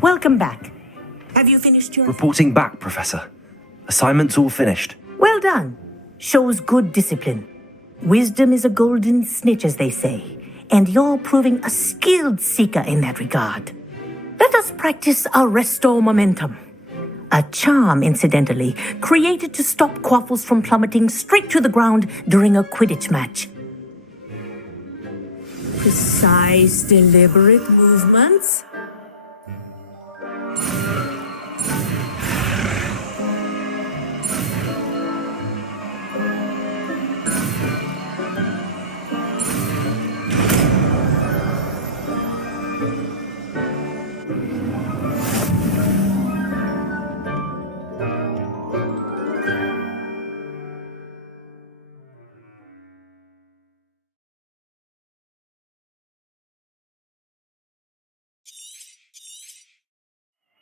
Welcome back. Have you finished your... Reporting back, Professor. Assignment's all finished. Well done. Shows good discipline. Wisdom is a golden snitch, as they say, and you're proving a skilled seeker in that regard. Let us practice our restore momentum. A charm, incidentally, created to stop quaffles from plummeting straight to the ground during a Quidditch match. Precise, deliberate movements.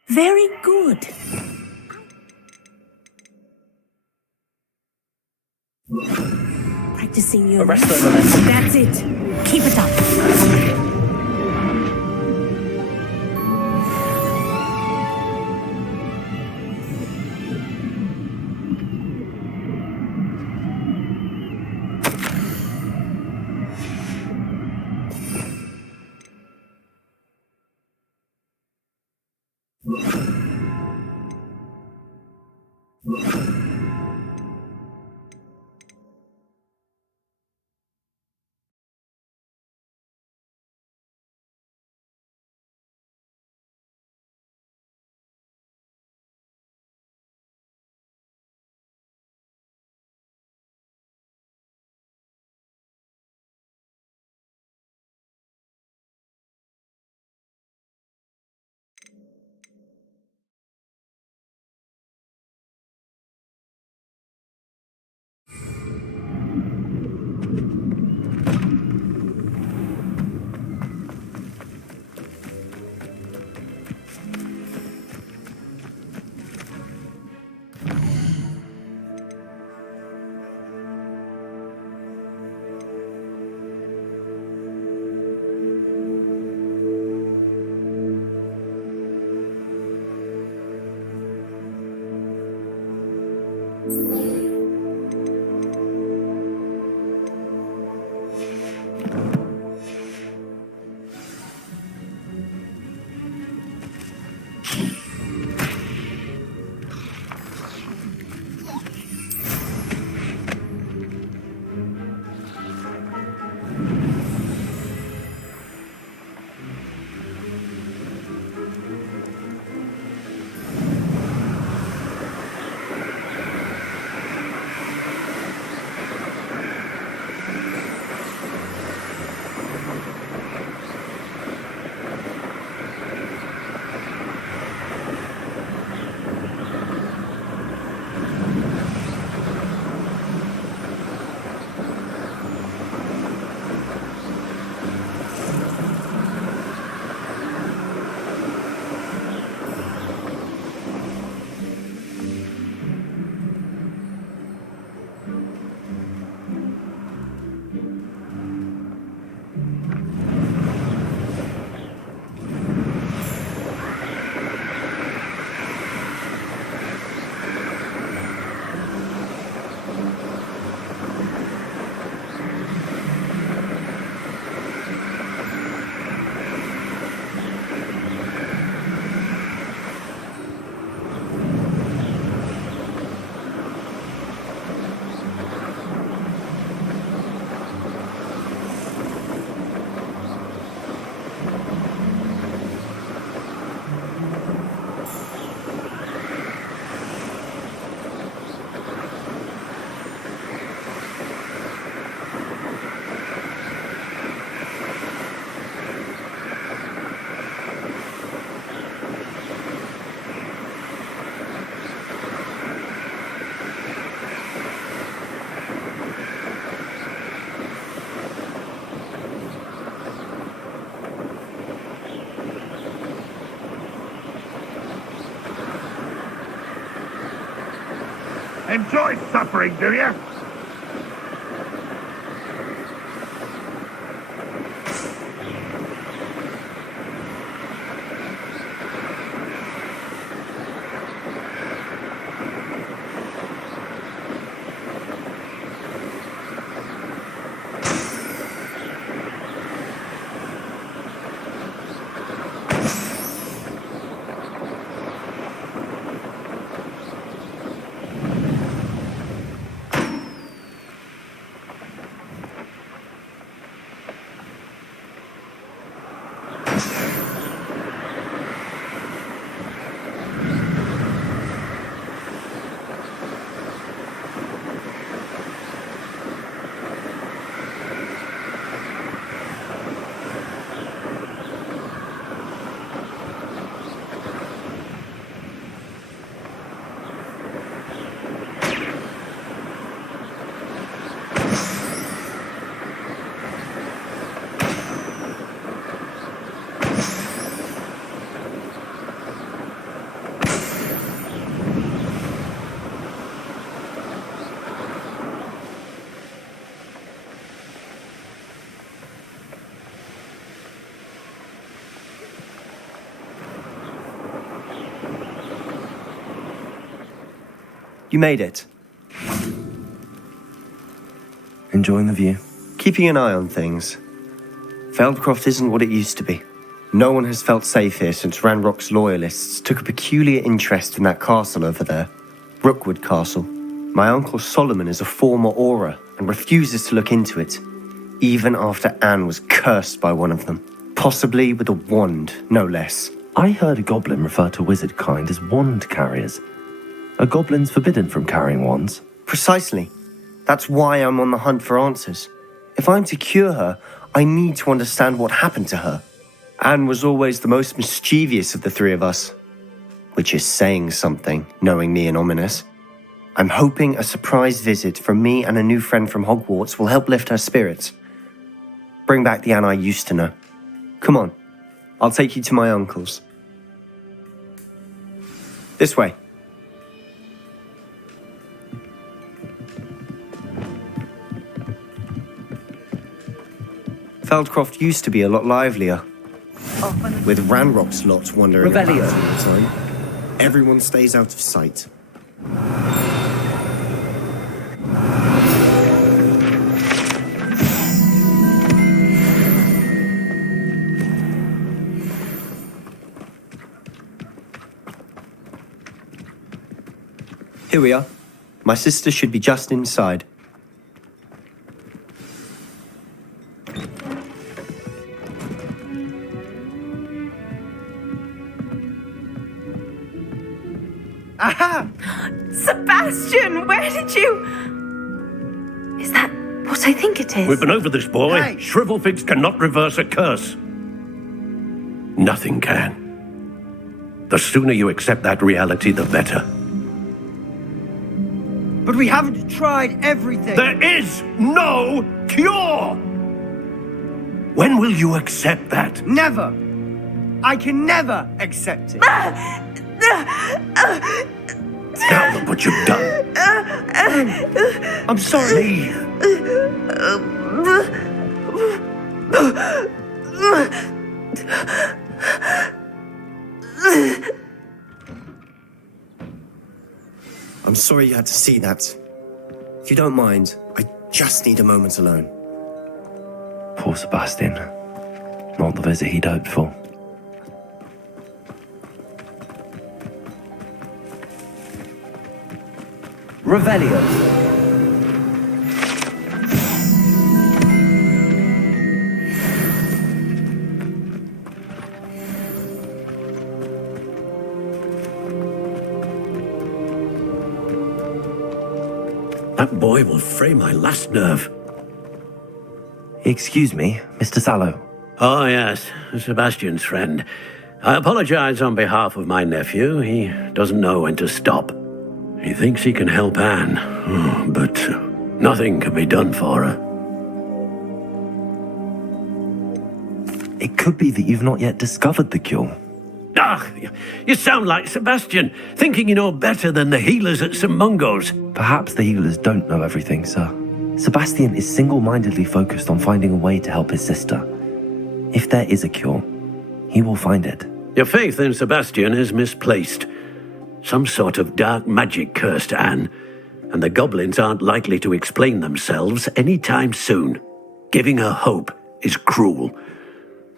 Very good. Practicing your... That's it. Keep it up. Enjoy suffering, do you? You made it. Enjoying the view? Keeping an eye on things. Feldcroft isn't what it used to be. No one has felt safe here since Ranrock's loyalists took a peculiar interest in that castle over there. Rookwood Castle. My uncle Solomon is a former Auror and refuses to look into it, even after Anne was cursed by one of them. Possibly with a wand, no less. I heard a goblin refer to wizard kind as wand carriers. Are goblins forbidden from carrying wands? Precisely. That's why I'm on the hunt for answers. If I'm to cure her, I need to understand what happened to her. Anne was always the most mischievous of the three of us. Which is saying something, knowing me and Ominous. I'm hoping a surprise visit from me and a new friend from Hogwarts will help lift her spirits. Bring back the Anne I used to know. Come on, I'll take you to my uncle's. This way. Feldcroft used to be a lot livelier. With Ranrock's lot wandering about all the time. Everyone stays out of sight. Here we are. My sister should be just inside. Aha! Sebastian, where did you... Is that what I think it is? We've been over this, boy. Hey. Shrivelfigs cannot reverse a curse. Nothing can. The sooner you accept that reality, the better. But we haven't tried everything. There is no cure! When will you accept that? Never. I can never accept it. Now look what you've done. I'm sorry. I'm sorry you had to see that. If you don't mind, I just need a moment alone. Poor Sebastian. Not the visit he'd hoped for. Revelio. That boy will fray my last nerve. Excuse me, Mr. Sallow. Oh, yes, Sebastian's friend. I apologize on behalf of my nephew. He doesn't know when to stop. He thinks he can help Anne, but nothing can be done for her. It could be that you've not yet discovered the cure. Ah, you sound like Sebastian, thinking you know better than the healers at St. Mungo's. Perhaps the healers don't know everything, sir. Sebastian is single-mindedly focused on finding a way to help his sister. If there is a cure, he will find it. Your faith in Sebastian is misplaced. Some sort of dark magic cursed Anne, and the goblins aren't likely to explain themselves anytime soon. Giving her hope is cruel.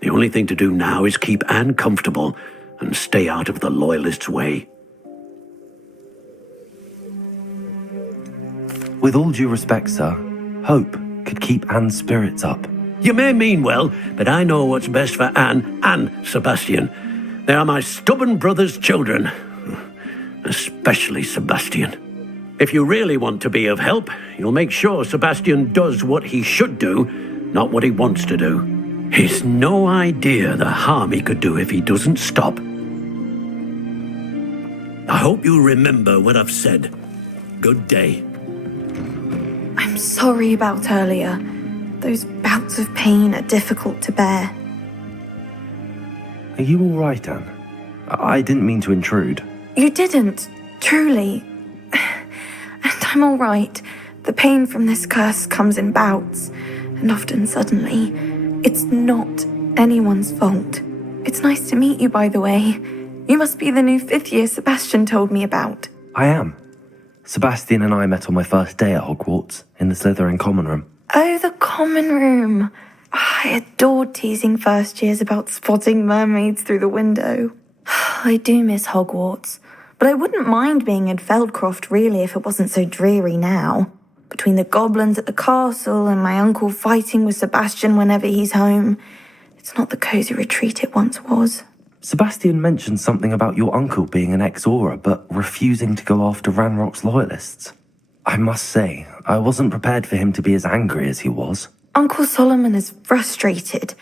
The only thing to do now is keep Anne comfortable and stay out of the Loyalists' way. With all due respect, sir, hope could keep Anne's spirits up. You may mean well, but I know what's best for Anne and Sebastian. They are my stubborn brother's children. Especially Sebastian. If you really want to be of help, you'll make sure Sebastian does what he should do, not what he wants to do. He's no idea the harm he could do if he doesn't stop. I hope you remember what I've said. Good day. I'm sorry about earlier. Those bouts of pain are difficult to bear. Are you all right, Anne? I didn't mean to intrude. You didn't, truly. And I'm all right. The pain from this curse comes in bouts, and often suddenly. It's not anyone's fault. It's nice to meet you, by the way. You must be the new 5th year Sebastian told me about. I am. Sebastian and I met on my first day at Hogwarts, in the Slytherin common room. Oh, the common room. I adored teasing first years about spotting mermaids through the window. I do miss Hogwarts, but I wouldn't mind being in Feldcroft really if it wasn't so dreary now. Between the goblins at the castle and my uncle fighting with Sebastian whenever he's home, it's not the cosy retreat it once was. Sebastian mentioned something about your uncle being an ex-Auror, but refusing to go after Ranrock's loyalists. I must say, I wasn't prepared for him to be as angry as he was. Uncle Solomon is frustrated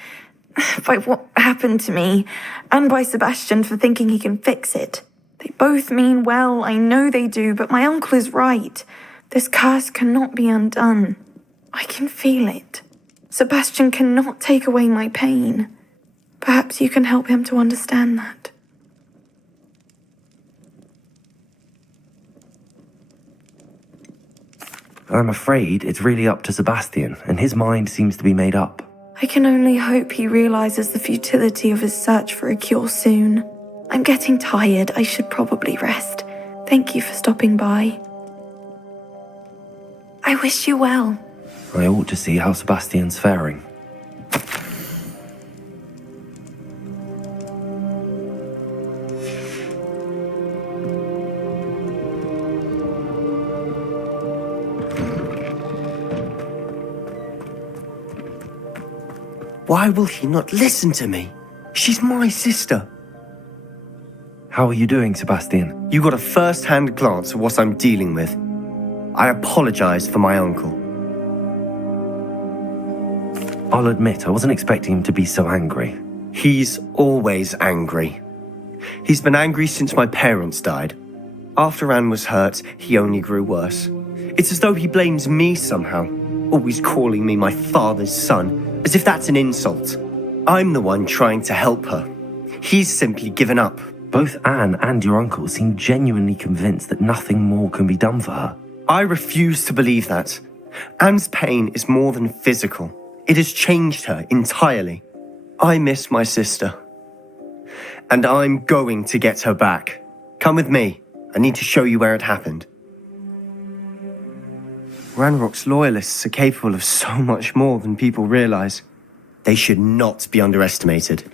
by what happened to me, and by Sebastian for thinking he can fix it. They both mean well, I know they do, but my uncle is right. This curse cannot be undone. I can feel it. Sebastian cannot take away my pain. Perhaps you can help him to understand that. I'm afraid it's really up to Sebastian, and his mind seems to be made up. I can only hope he realizes the futility of his search for a cure soon. I'm getting tired. I should probably rest. Thank you for stopping by. I wish you well. I ought to see how Sebastian's faring. Why will he not listen to me? She's my sister. How are you doing, Sebastian? You got a first-hand glance at what I'm dealing with. I apologize for my uncle. I'll admit, I wasn't expecting him to be so angry. He's always angry. He's been angry since my parents died. After Anne was hurt, he only grew worse. It's as though he blames me somehow, always calling me my father's son, as if that's an insult. I'm the one trying to help her. He's simply given up. Both Anne and your uncle seem genuinely convinced that nothing more can be done for her. I refuse to believe that. Anne's pain is more than physical. It has changed her entirely. I miss my sister. And I'm going to get her back. Come with me. I need to show you where it happened. Ranrock's loyalists are capable of so much more than people realize. They should not be underestimated.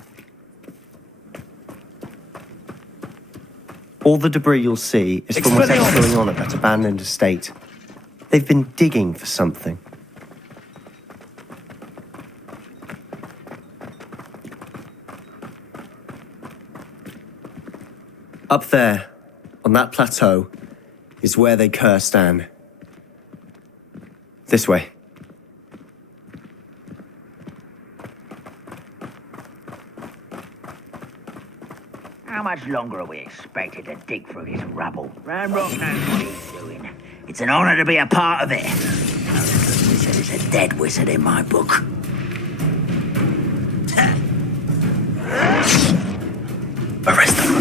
All the debris you'll see is from whatever's going on at that abandoned estate. They've been digging for something. Up there, on that plateau, is where they cursed Anne. This way. How much longer are we expected to dig through this rubble? Ranrock knows what he's doing. It's an honor to be a part of it. A wizard is a dead wizard in my book. Arrest them.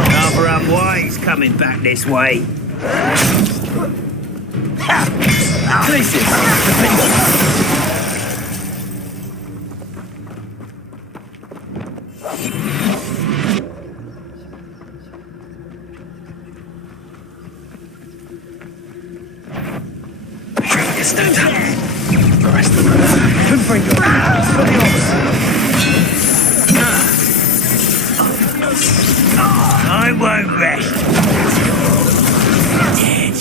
Rather unwise coming back this way. Places. Stand up. Arrest them. Confringo. I won't rest. Dead.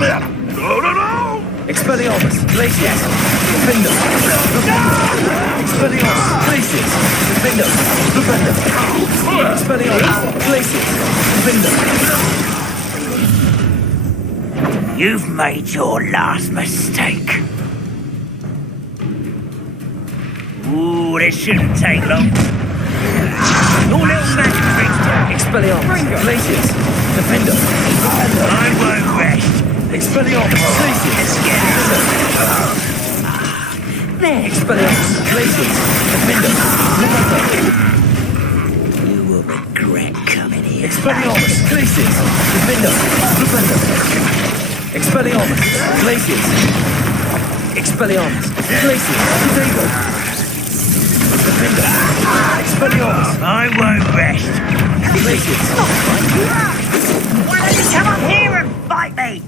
No! Expelliarmus. Glacius. Defender. Expelliarmus. Glacius. Defender. Expelliarmus. Glacius. Defender. You've made your last mistake. Ooh, this shouldn't take long. Your little magic tricks. Expelliarmus. Glacius. Defender. I won't rest. Expelliarmus. Glacius. Let's get out. There. Expelliarmus. Glacius. Defender. You will regret coming here. Expelliarmus. Glacius. Defender. Expelliarmus. Glacius. Expelliarmus. Glacius. Defender. I won't rest. Why don't you come up here and fight me?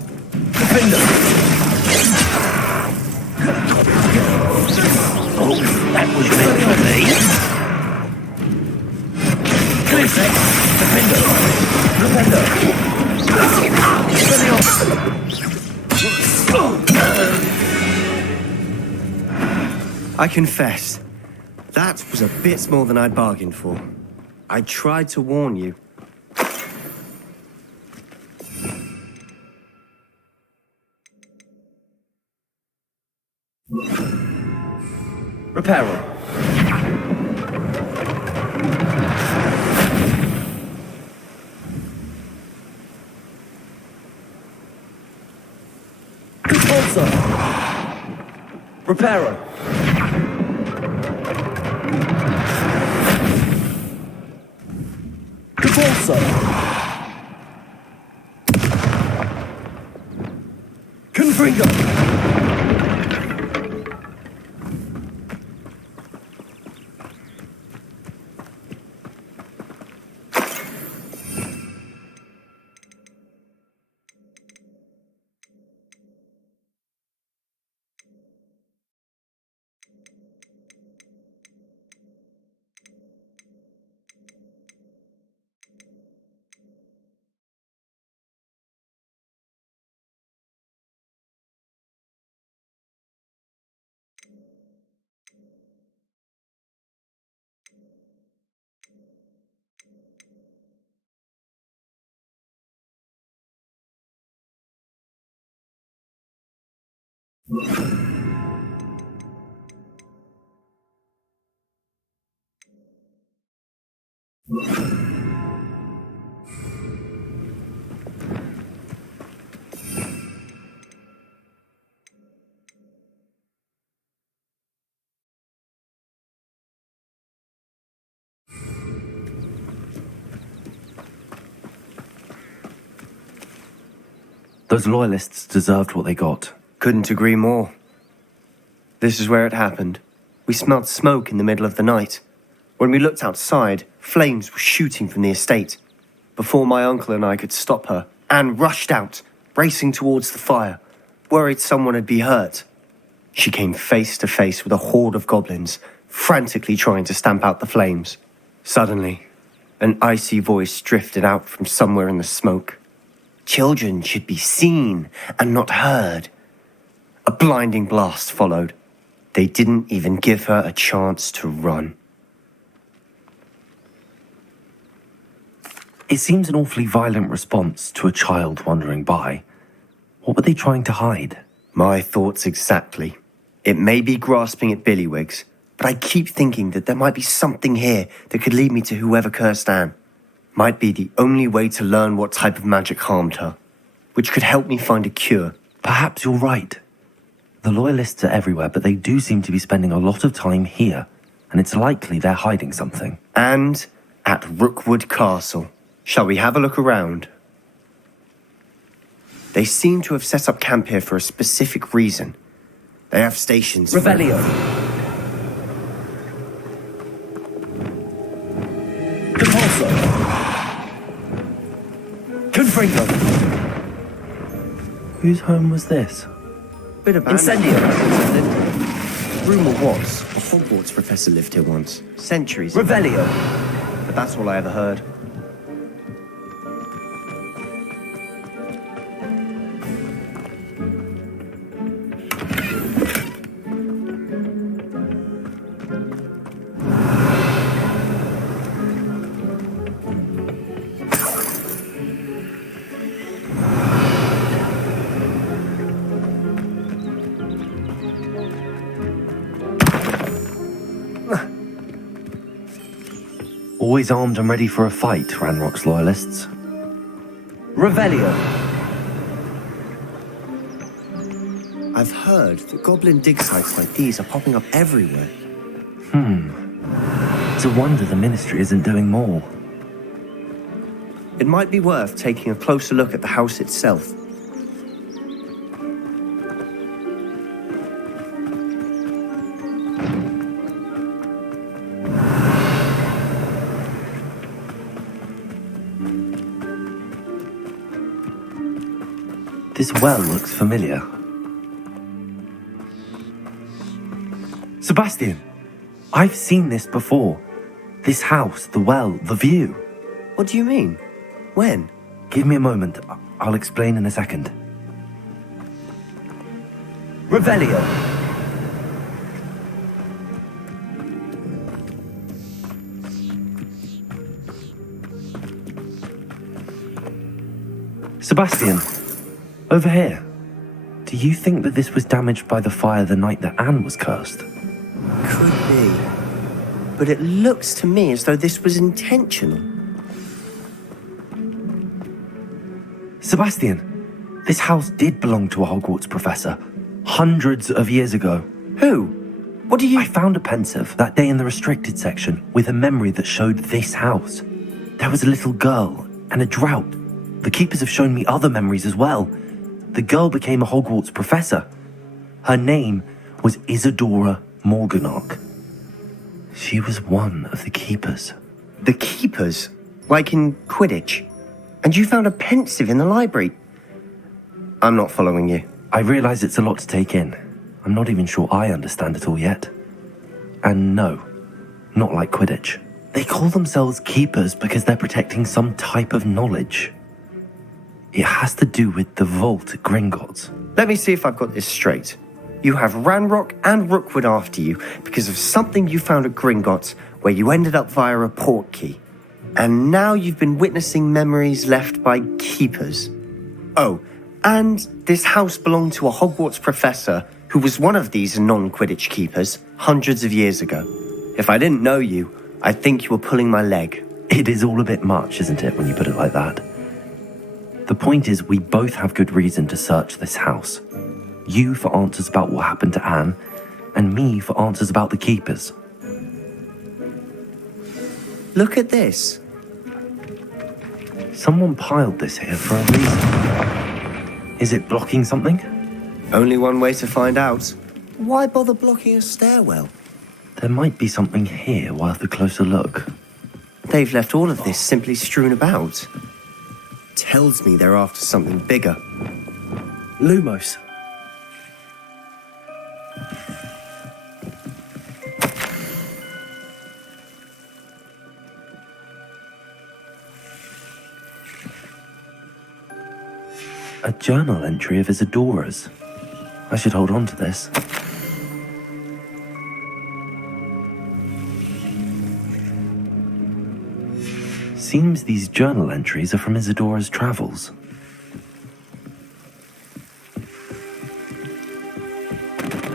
Oh, that was meant for me. I confess, that was a bit more than I'd bargained for. I tried to warn you. Reparo. Consulso. Reparo. Consulso. Confringo. Those loyalists deserved what they got. Couldn't agree more. This is where it happened. We smelled smoke in the middle of the night. When we looked outside, flames were shooting from the estate. Before my uncle and I could stop her, Anne rushed out, racing towards the fire, worried someone had been hurt. She came face to face with a horde of goblins, frantically trying to stamp out the flames. Suddenly, an icy voice drifted out from somewhere in the smoke. Children should be seen and not heard. A blinding blast followed. They didn't even give her a chance to run. It seems an awfully violent response to a child wandering by. What were they trying to hide? My thoughts exactly. It may be grasping at billywhigs, but I keep thinking that there might be something here that could lead me to whoever cursed Anne. Might be the only way to learn what type of magic harmed her, which could help me find a cure. Perhaps you're right. The loyalists are everywhere, but they do seem to be spending a lot of time here, and it's likely they're hiding something. And at Rookwood Castle. Shall we have a look around? They seem to have set up camp here for a specific reason. They have stations. Revelio. Compulso. Confringo. Whose home was this? Bit of Incendio. Rumour was a Hogwarts professor lived here once, centuries ago. Revelio. But that's all I ever heard. Always armed and ready for a fight, Ranrock's loyalists. Revelio. I've heard that goblin dig sites like these are popping up everywhere. It's a wonder the Ministry isn't doing more. It might be worth taking a closer look at the house itself. This well looks familiar. Sebastian, I've seen this before. This house, the well, the view. What do you mean? When? Give me a moment. I'll explain in a second. Revelio. Sebastian, over here. Do you think that this was damaged by the fire the night that Anne was cursed? Could be. But it looks to me as though this was intentional. Sebastian, this house did belong to a Hogwarts professor. Hundreds of years ago. Who? What do you... I found a pensive that day in the restricted section with a memory that showed this house. There was a little girl and a drought. The keepers have shown me other memories as well. The girl became a Hogwarts professor. Her name was Isadora Morganach. She was one of the keepers. The keepers? Like in Quidditch? And you found a pensive in the library? I'm not following you. I realize it's a lot to take in. I'm not even sure I understand it all yet. And no, not like Quidditch. They call themselves keepers because they're protecting some type of knowledge. It has to do with the vault at Gringotts. Let me see if I've got this straight. You have Ranrock and Rookwood after you because of something you found at Gringotts where you ended up via a portkey. And now you've been witnessing memories left by keepers. Oh, and this house belonged to a Hogwarts professor who was one of these non-Quidditch keepers hundreds of years ago. If I didn't know you, I'd think you were pulling my leg. It is all a bit much, isn't it, when you put it like that? The point is, we both have good reason to search this house. You for answers about what happened to Anne, and me for answers about the keepers. Look at this. Someone piled this here for a reason. Is it blocking something? Only one way to find out. Why bother blocking a stairwell? There might be something here worth a closer look. They've left all of this simply strewn about. Tells me they're after something bigger. Lumos. A journal entry of Isadora's. I should hold on to this. Seems these journal entries are from Isadora's travels.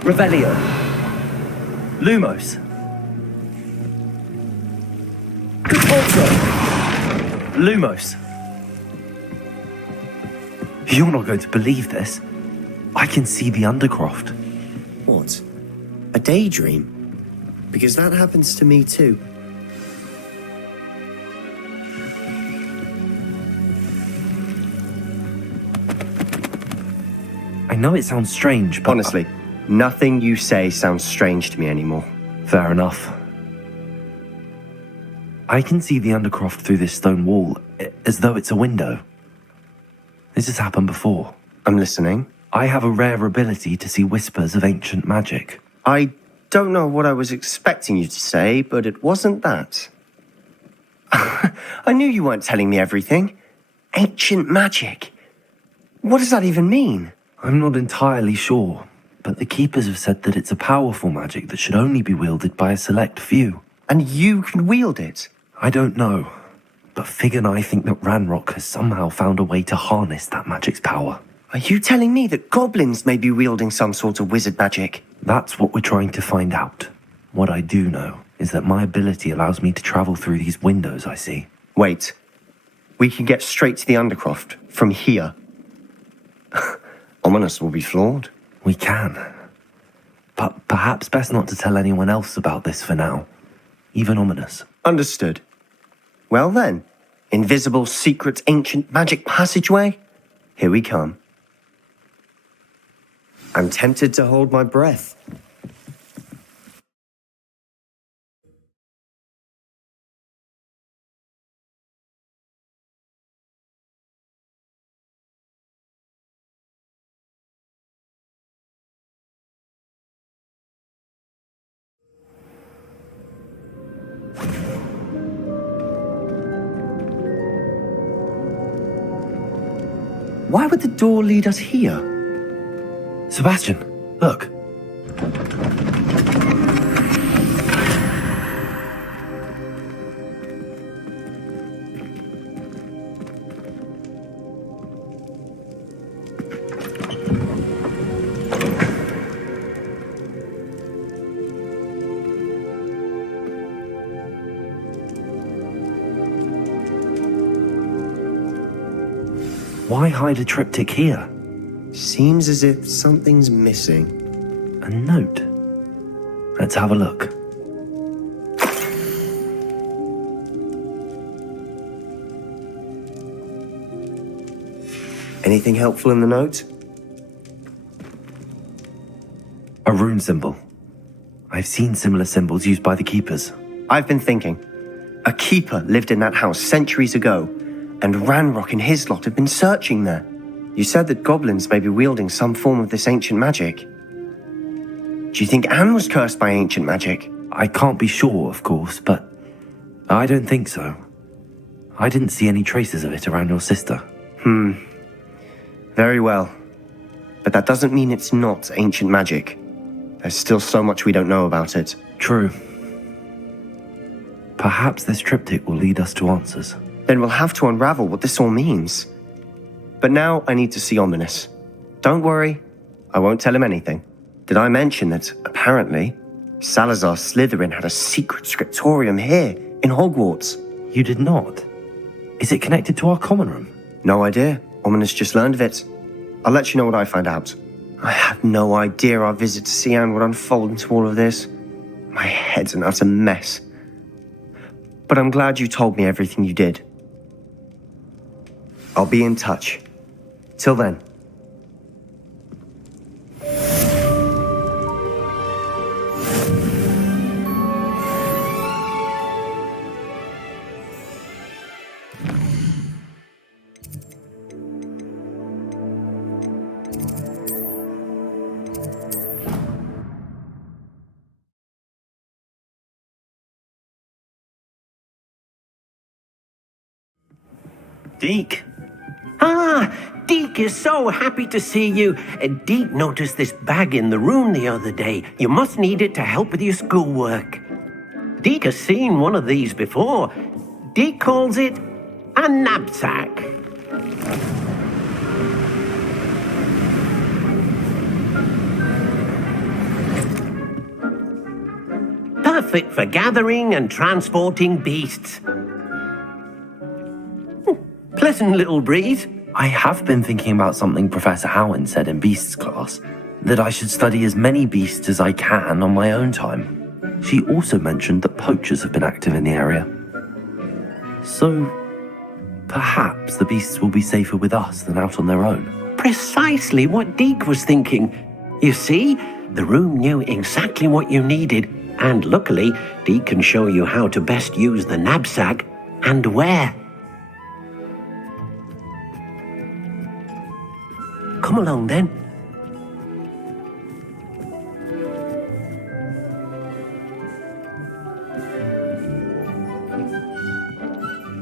Revelio. Lumos. Lumos. You're not going to believe this. I can see the Undercroft. What? A daydream? Because that happens to me too. I know it sounds strange, but... Honestly, nothing you say sounds strange to me anymore. Fair enough. I can see the Undercroft through this stone wall, as though it's a window. This has happened before. I'm listening. I have a rare ability to see whispers of ancient magic. I don't know what I was expecting you to say, but it wasn't that. I knew you weren't telling me everything. Ancient magic. What does that even mean? I'm not entirely sure, but the Keepers have said that it's a powerful magic that should only be wielded by a select few. And you can wield it? I don't know, but Fig and I think that Ranrock has somehow found a way to harness that magic's power. Are you telling me that goblins may be wielding some sort of wizard magic? That's what we're trying to find out. What I do know is that my ability allows me to travel through these windows I see. Wait. We can get straight to the Undercroft from here. Ominous will be flawed. We can. But perhaps best not to tell anyone else about this for now. Even Ominous. Understood. Well then, invisible, secret, ancient magic passageway? Here we come. I'm tempted to hold my breath. Why would the door lead us here? Sebastian, look. Why hide a triptych here? Seems as if something's missing. A note. Let's have a look. Anything helpful in the note? A rune symbol. I've seen similar symbols used by the keepers. I've been thinking. A keeper lived in that house centuries ago, and Ranrock and his lot have been searching there. You said that goblins may be wielding some form of this ancient magic. Do you think Anne was cursed by ancient magic? I can't be sure, of course, but I don't think so. I didn't see any traces of it around your sister. Very well. But that doesn't mean it's not ancient magic. There's still so much we don't know about it. True. Perhaps this triptych will lead us to answers. Then we'll have to unravel what this all means. But now I need to see Ominous. Don't worry, I won't tell him anything. Did I mention that, apparently, Salazar Slytherin had a secret scriptorium here, in Hogwarts? You did not? Is it connected to our common room? No idea. Ominous just learned of it. I'll let you know what I find out. I had no idea our visit to see Anne would unfold into all of this. My head's an utter mess. But I'm glad you told me everything you did. I'll be in touch. Till then. Deke. Ah, Deke is so happy to see you. Deke noticed this bag in the room the other day. You must need it to help with your schoolwork. Deke has seen one of these before. Deke calls it a knapsack. Perfect for gathering and transporting beasts. Pleasant little breeze. I have been thinking about something Professor Howin said in Beasts class, that I should study as many beasts as I can on my own time. She also mentioned that poachers have been active in the area. So, perhaps the beasts will be safer with us than out on their own. Precisely what Deke was thinking. You see, the room knew exactly what you needed, and luckily, Deke can show you how to best use the knapsack and where. Come along then.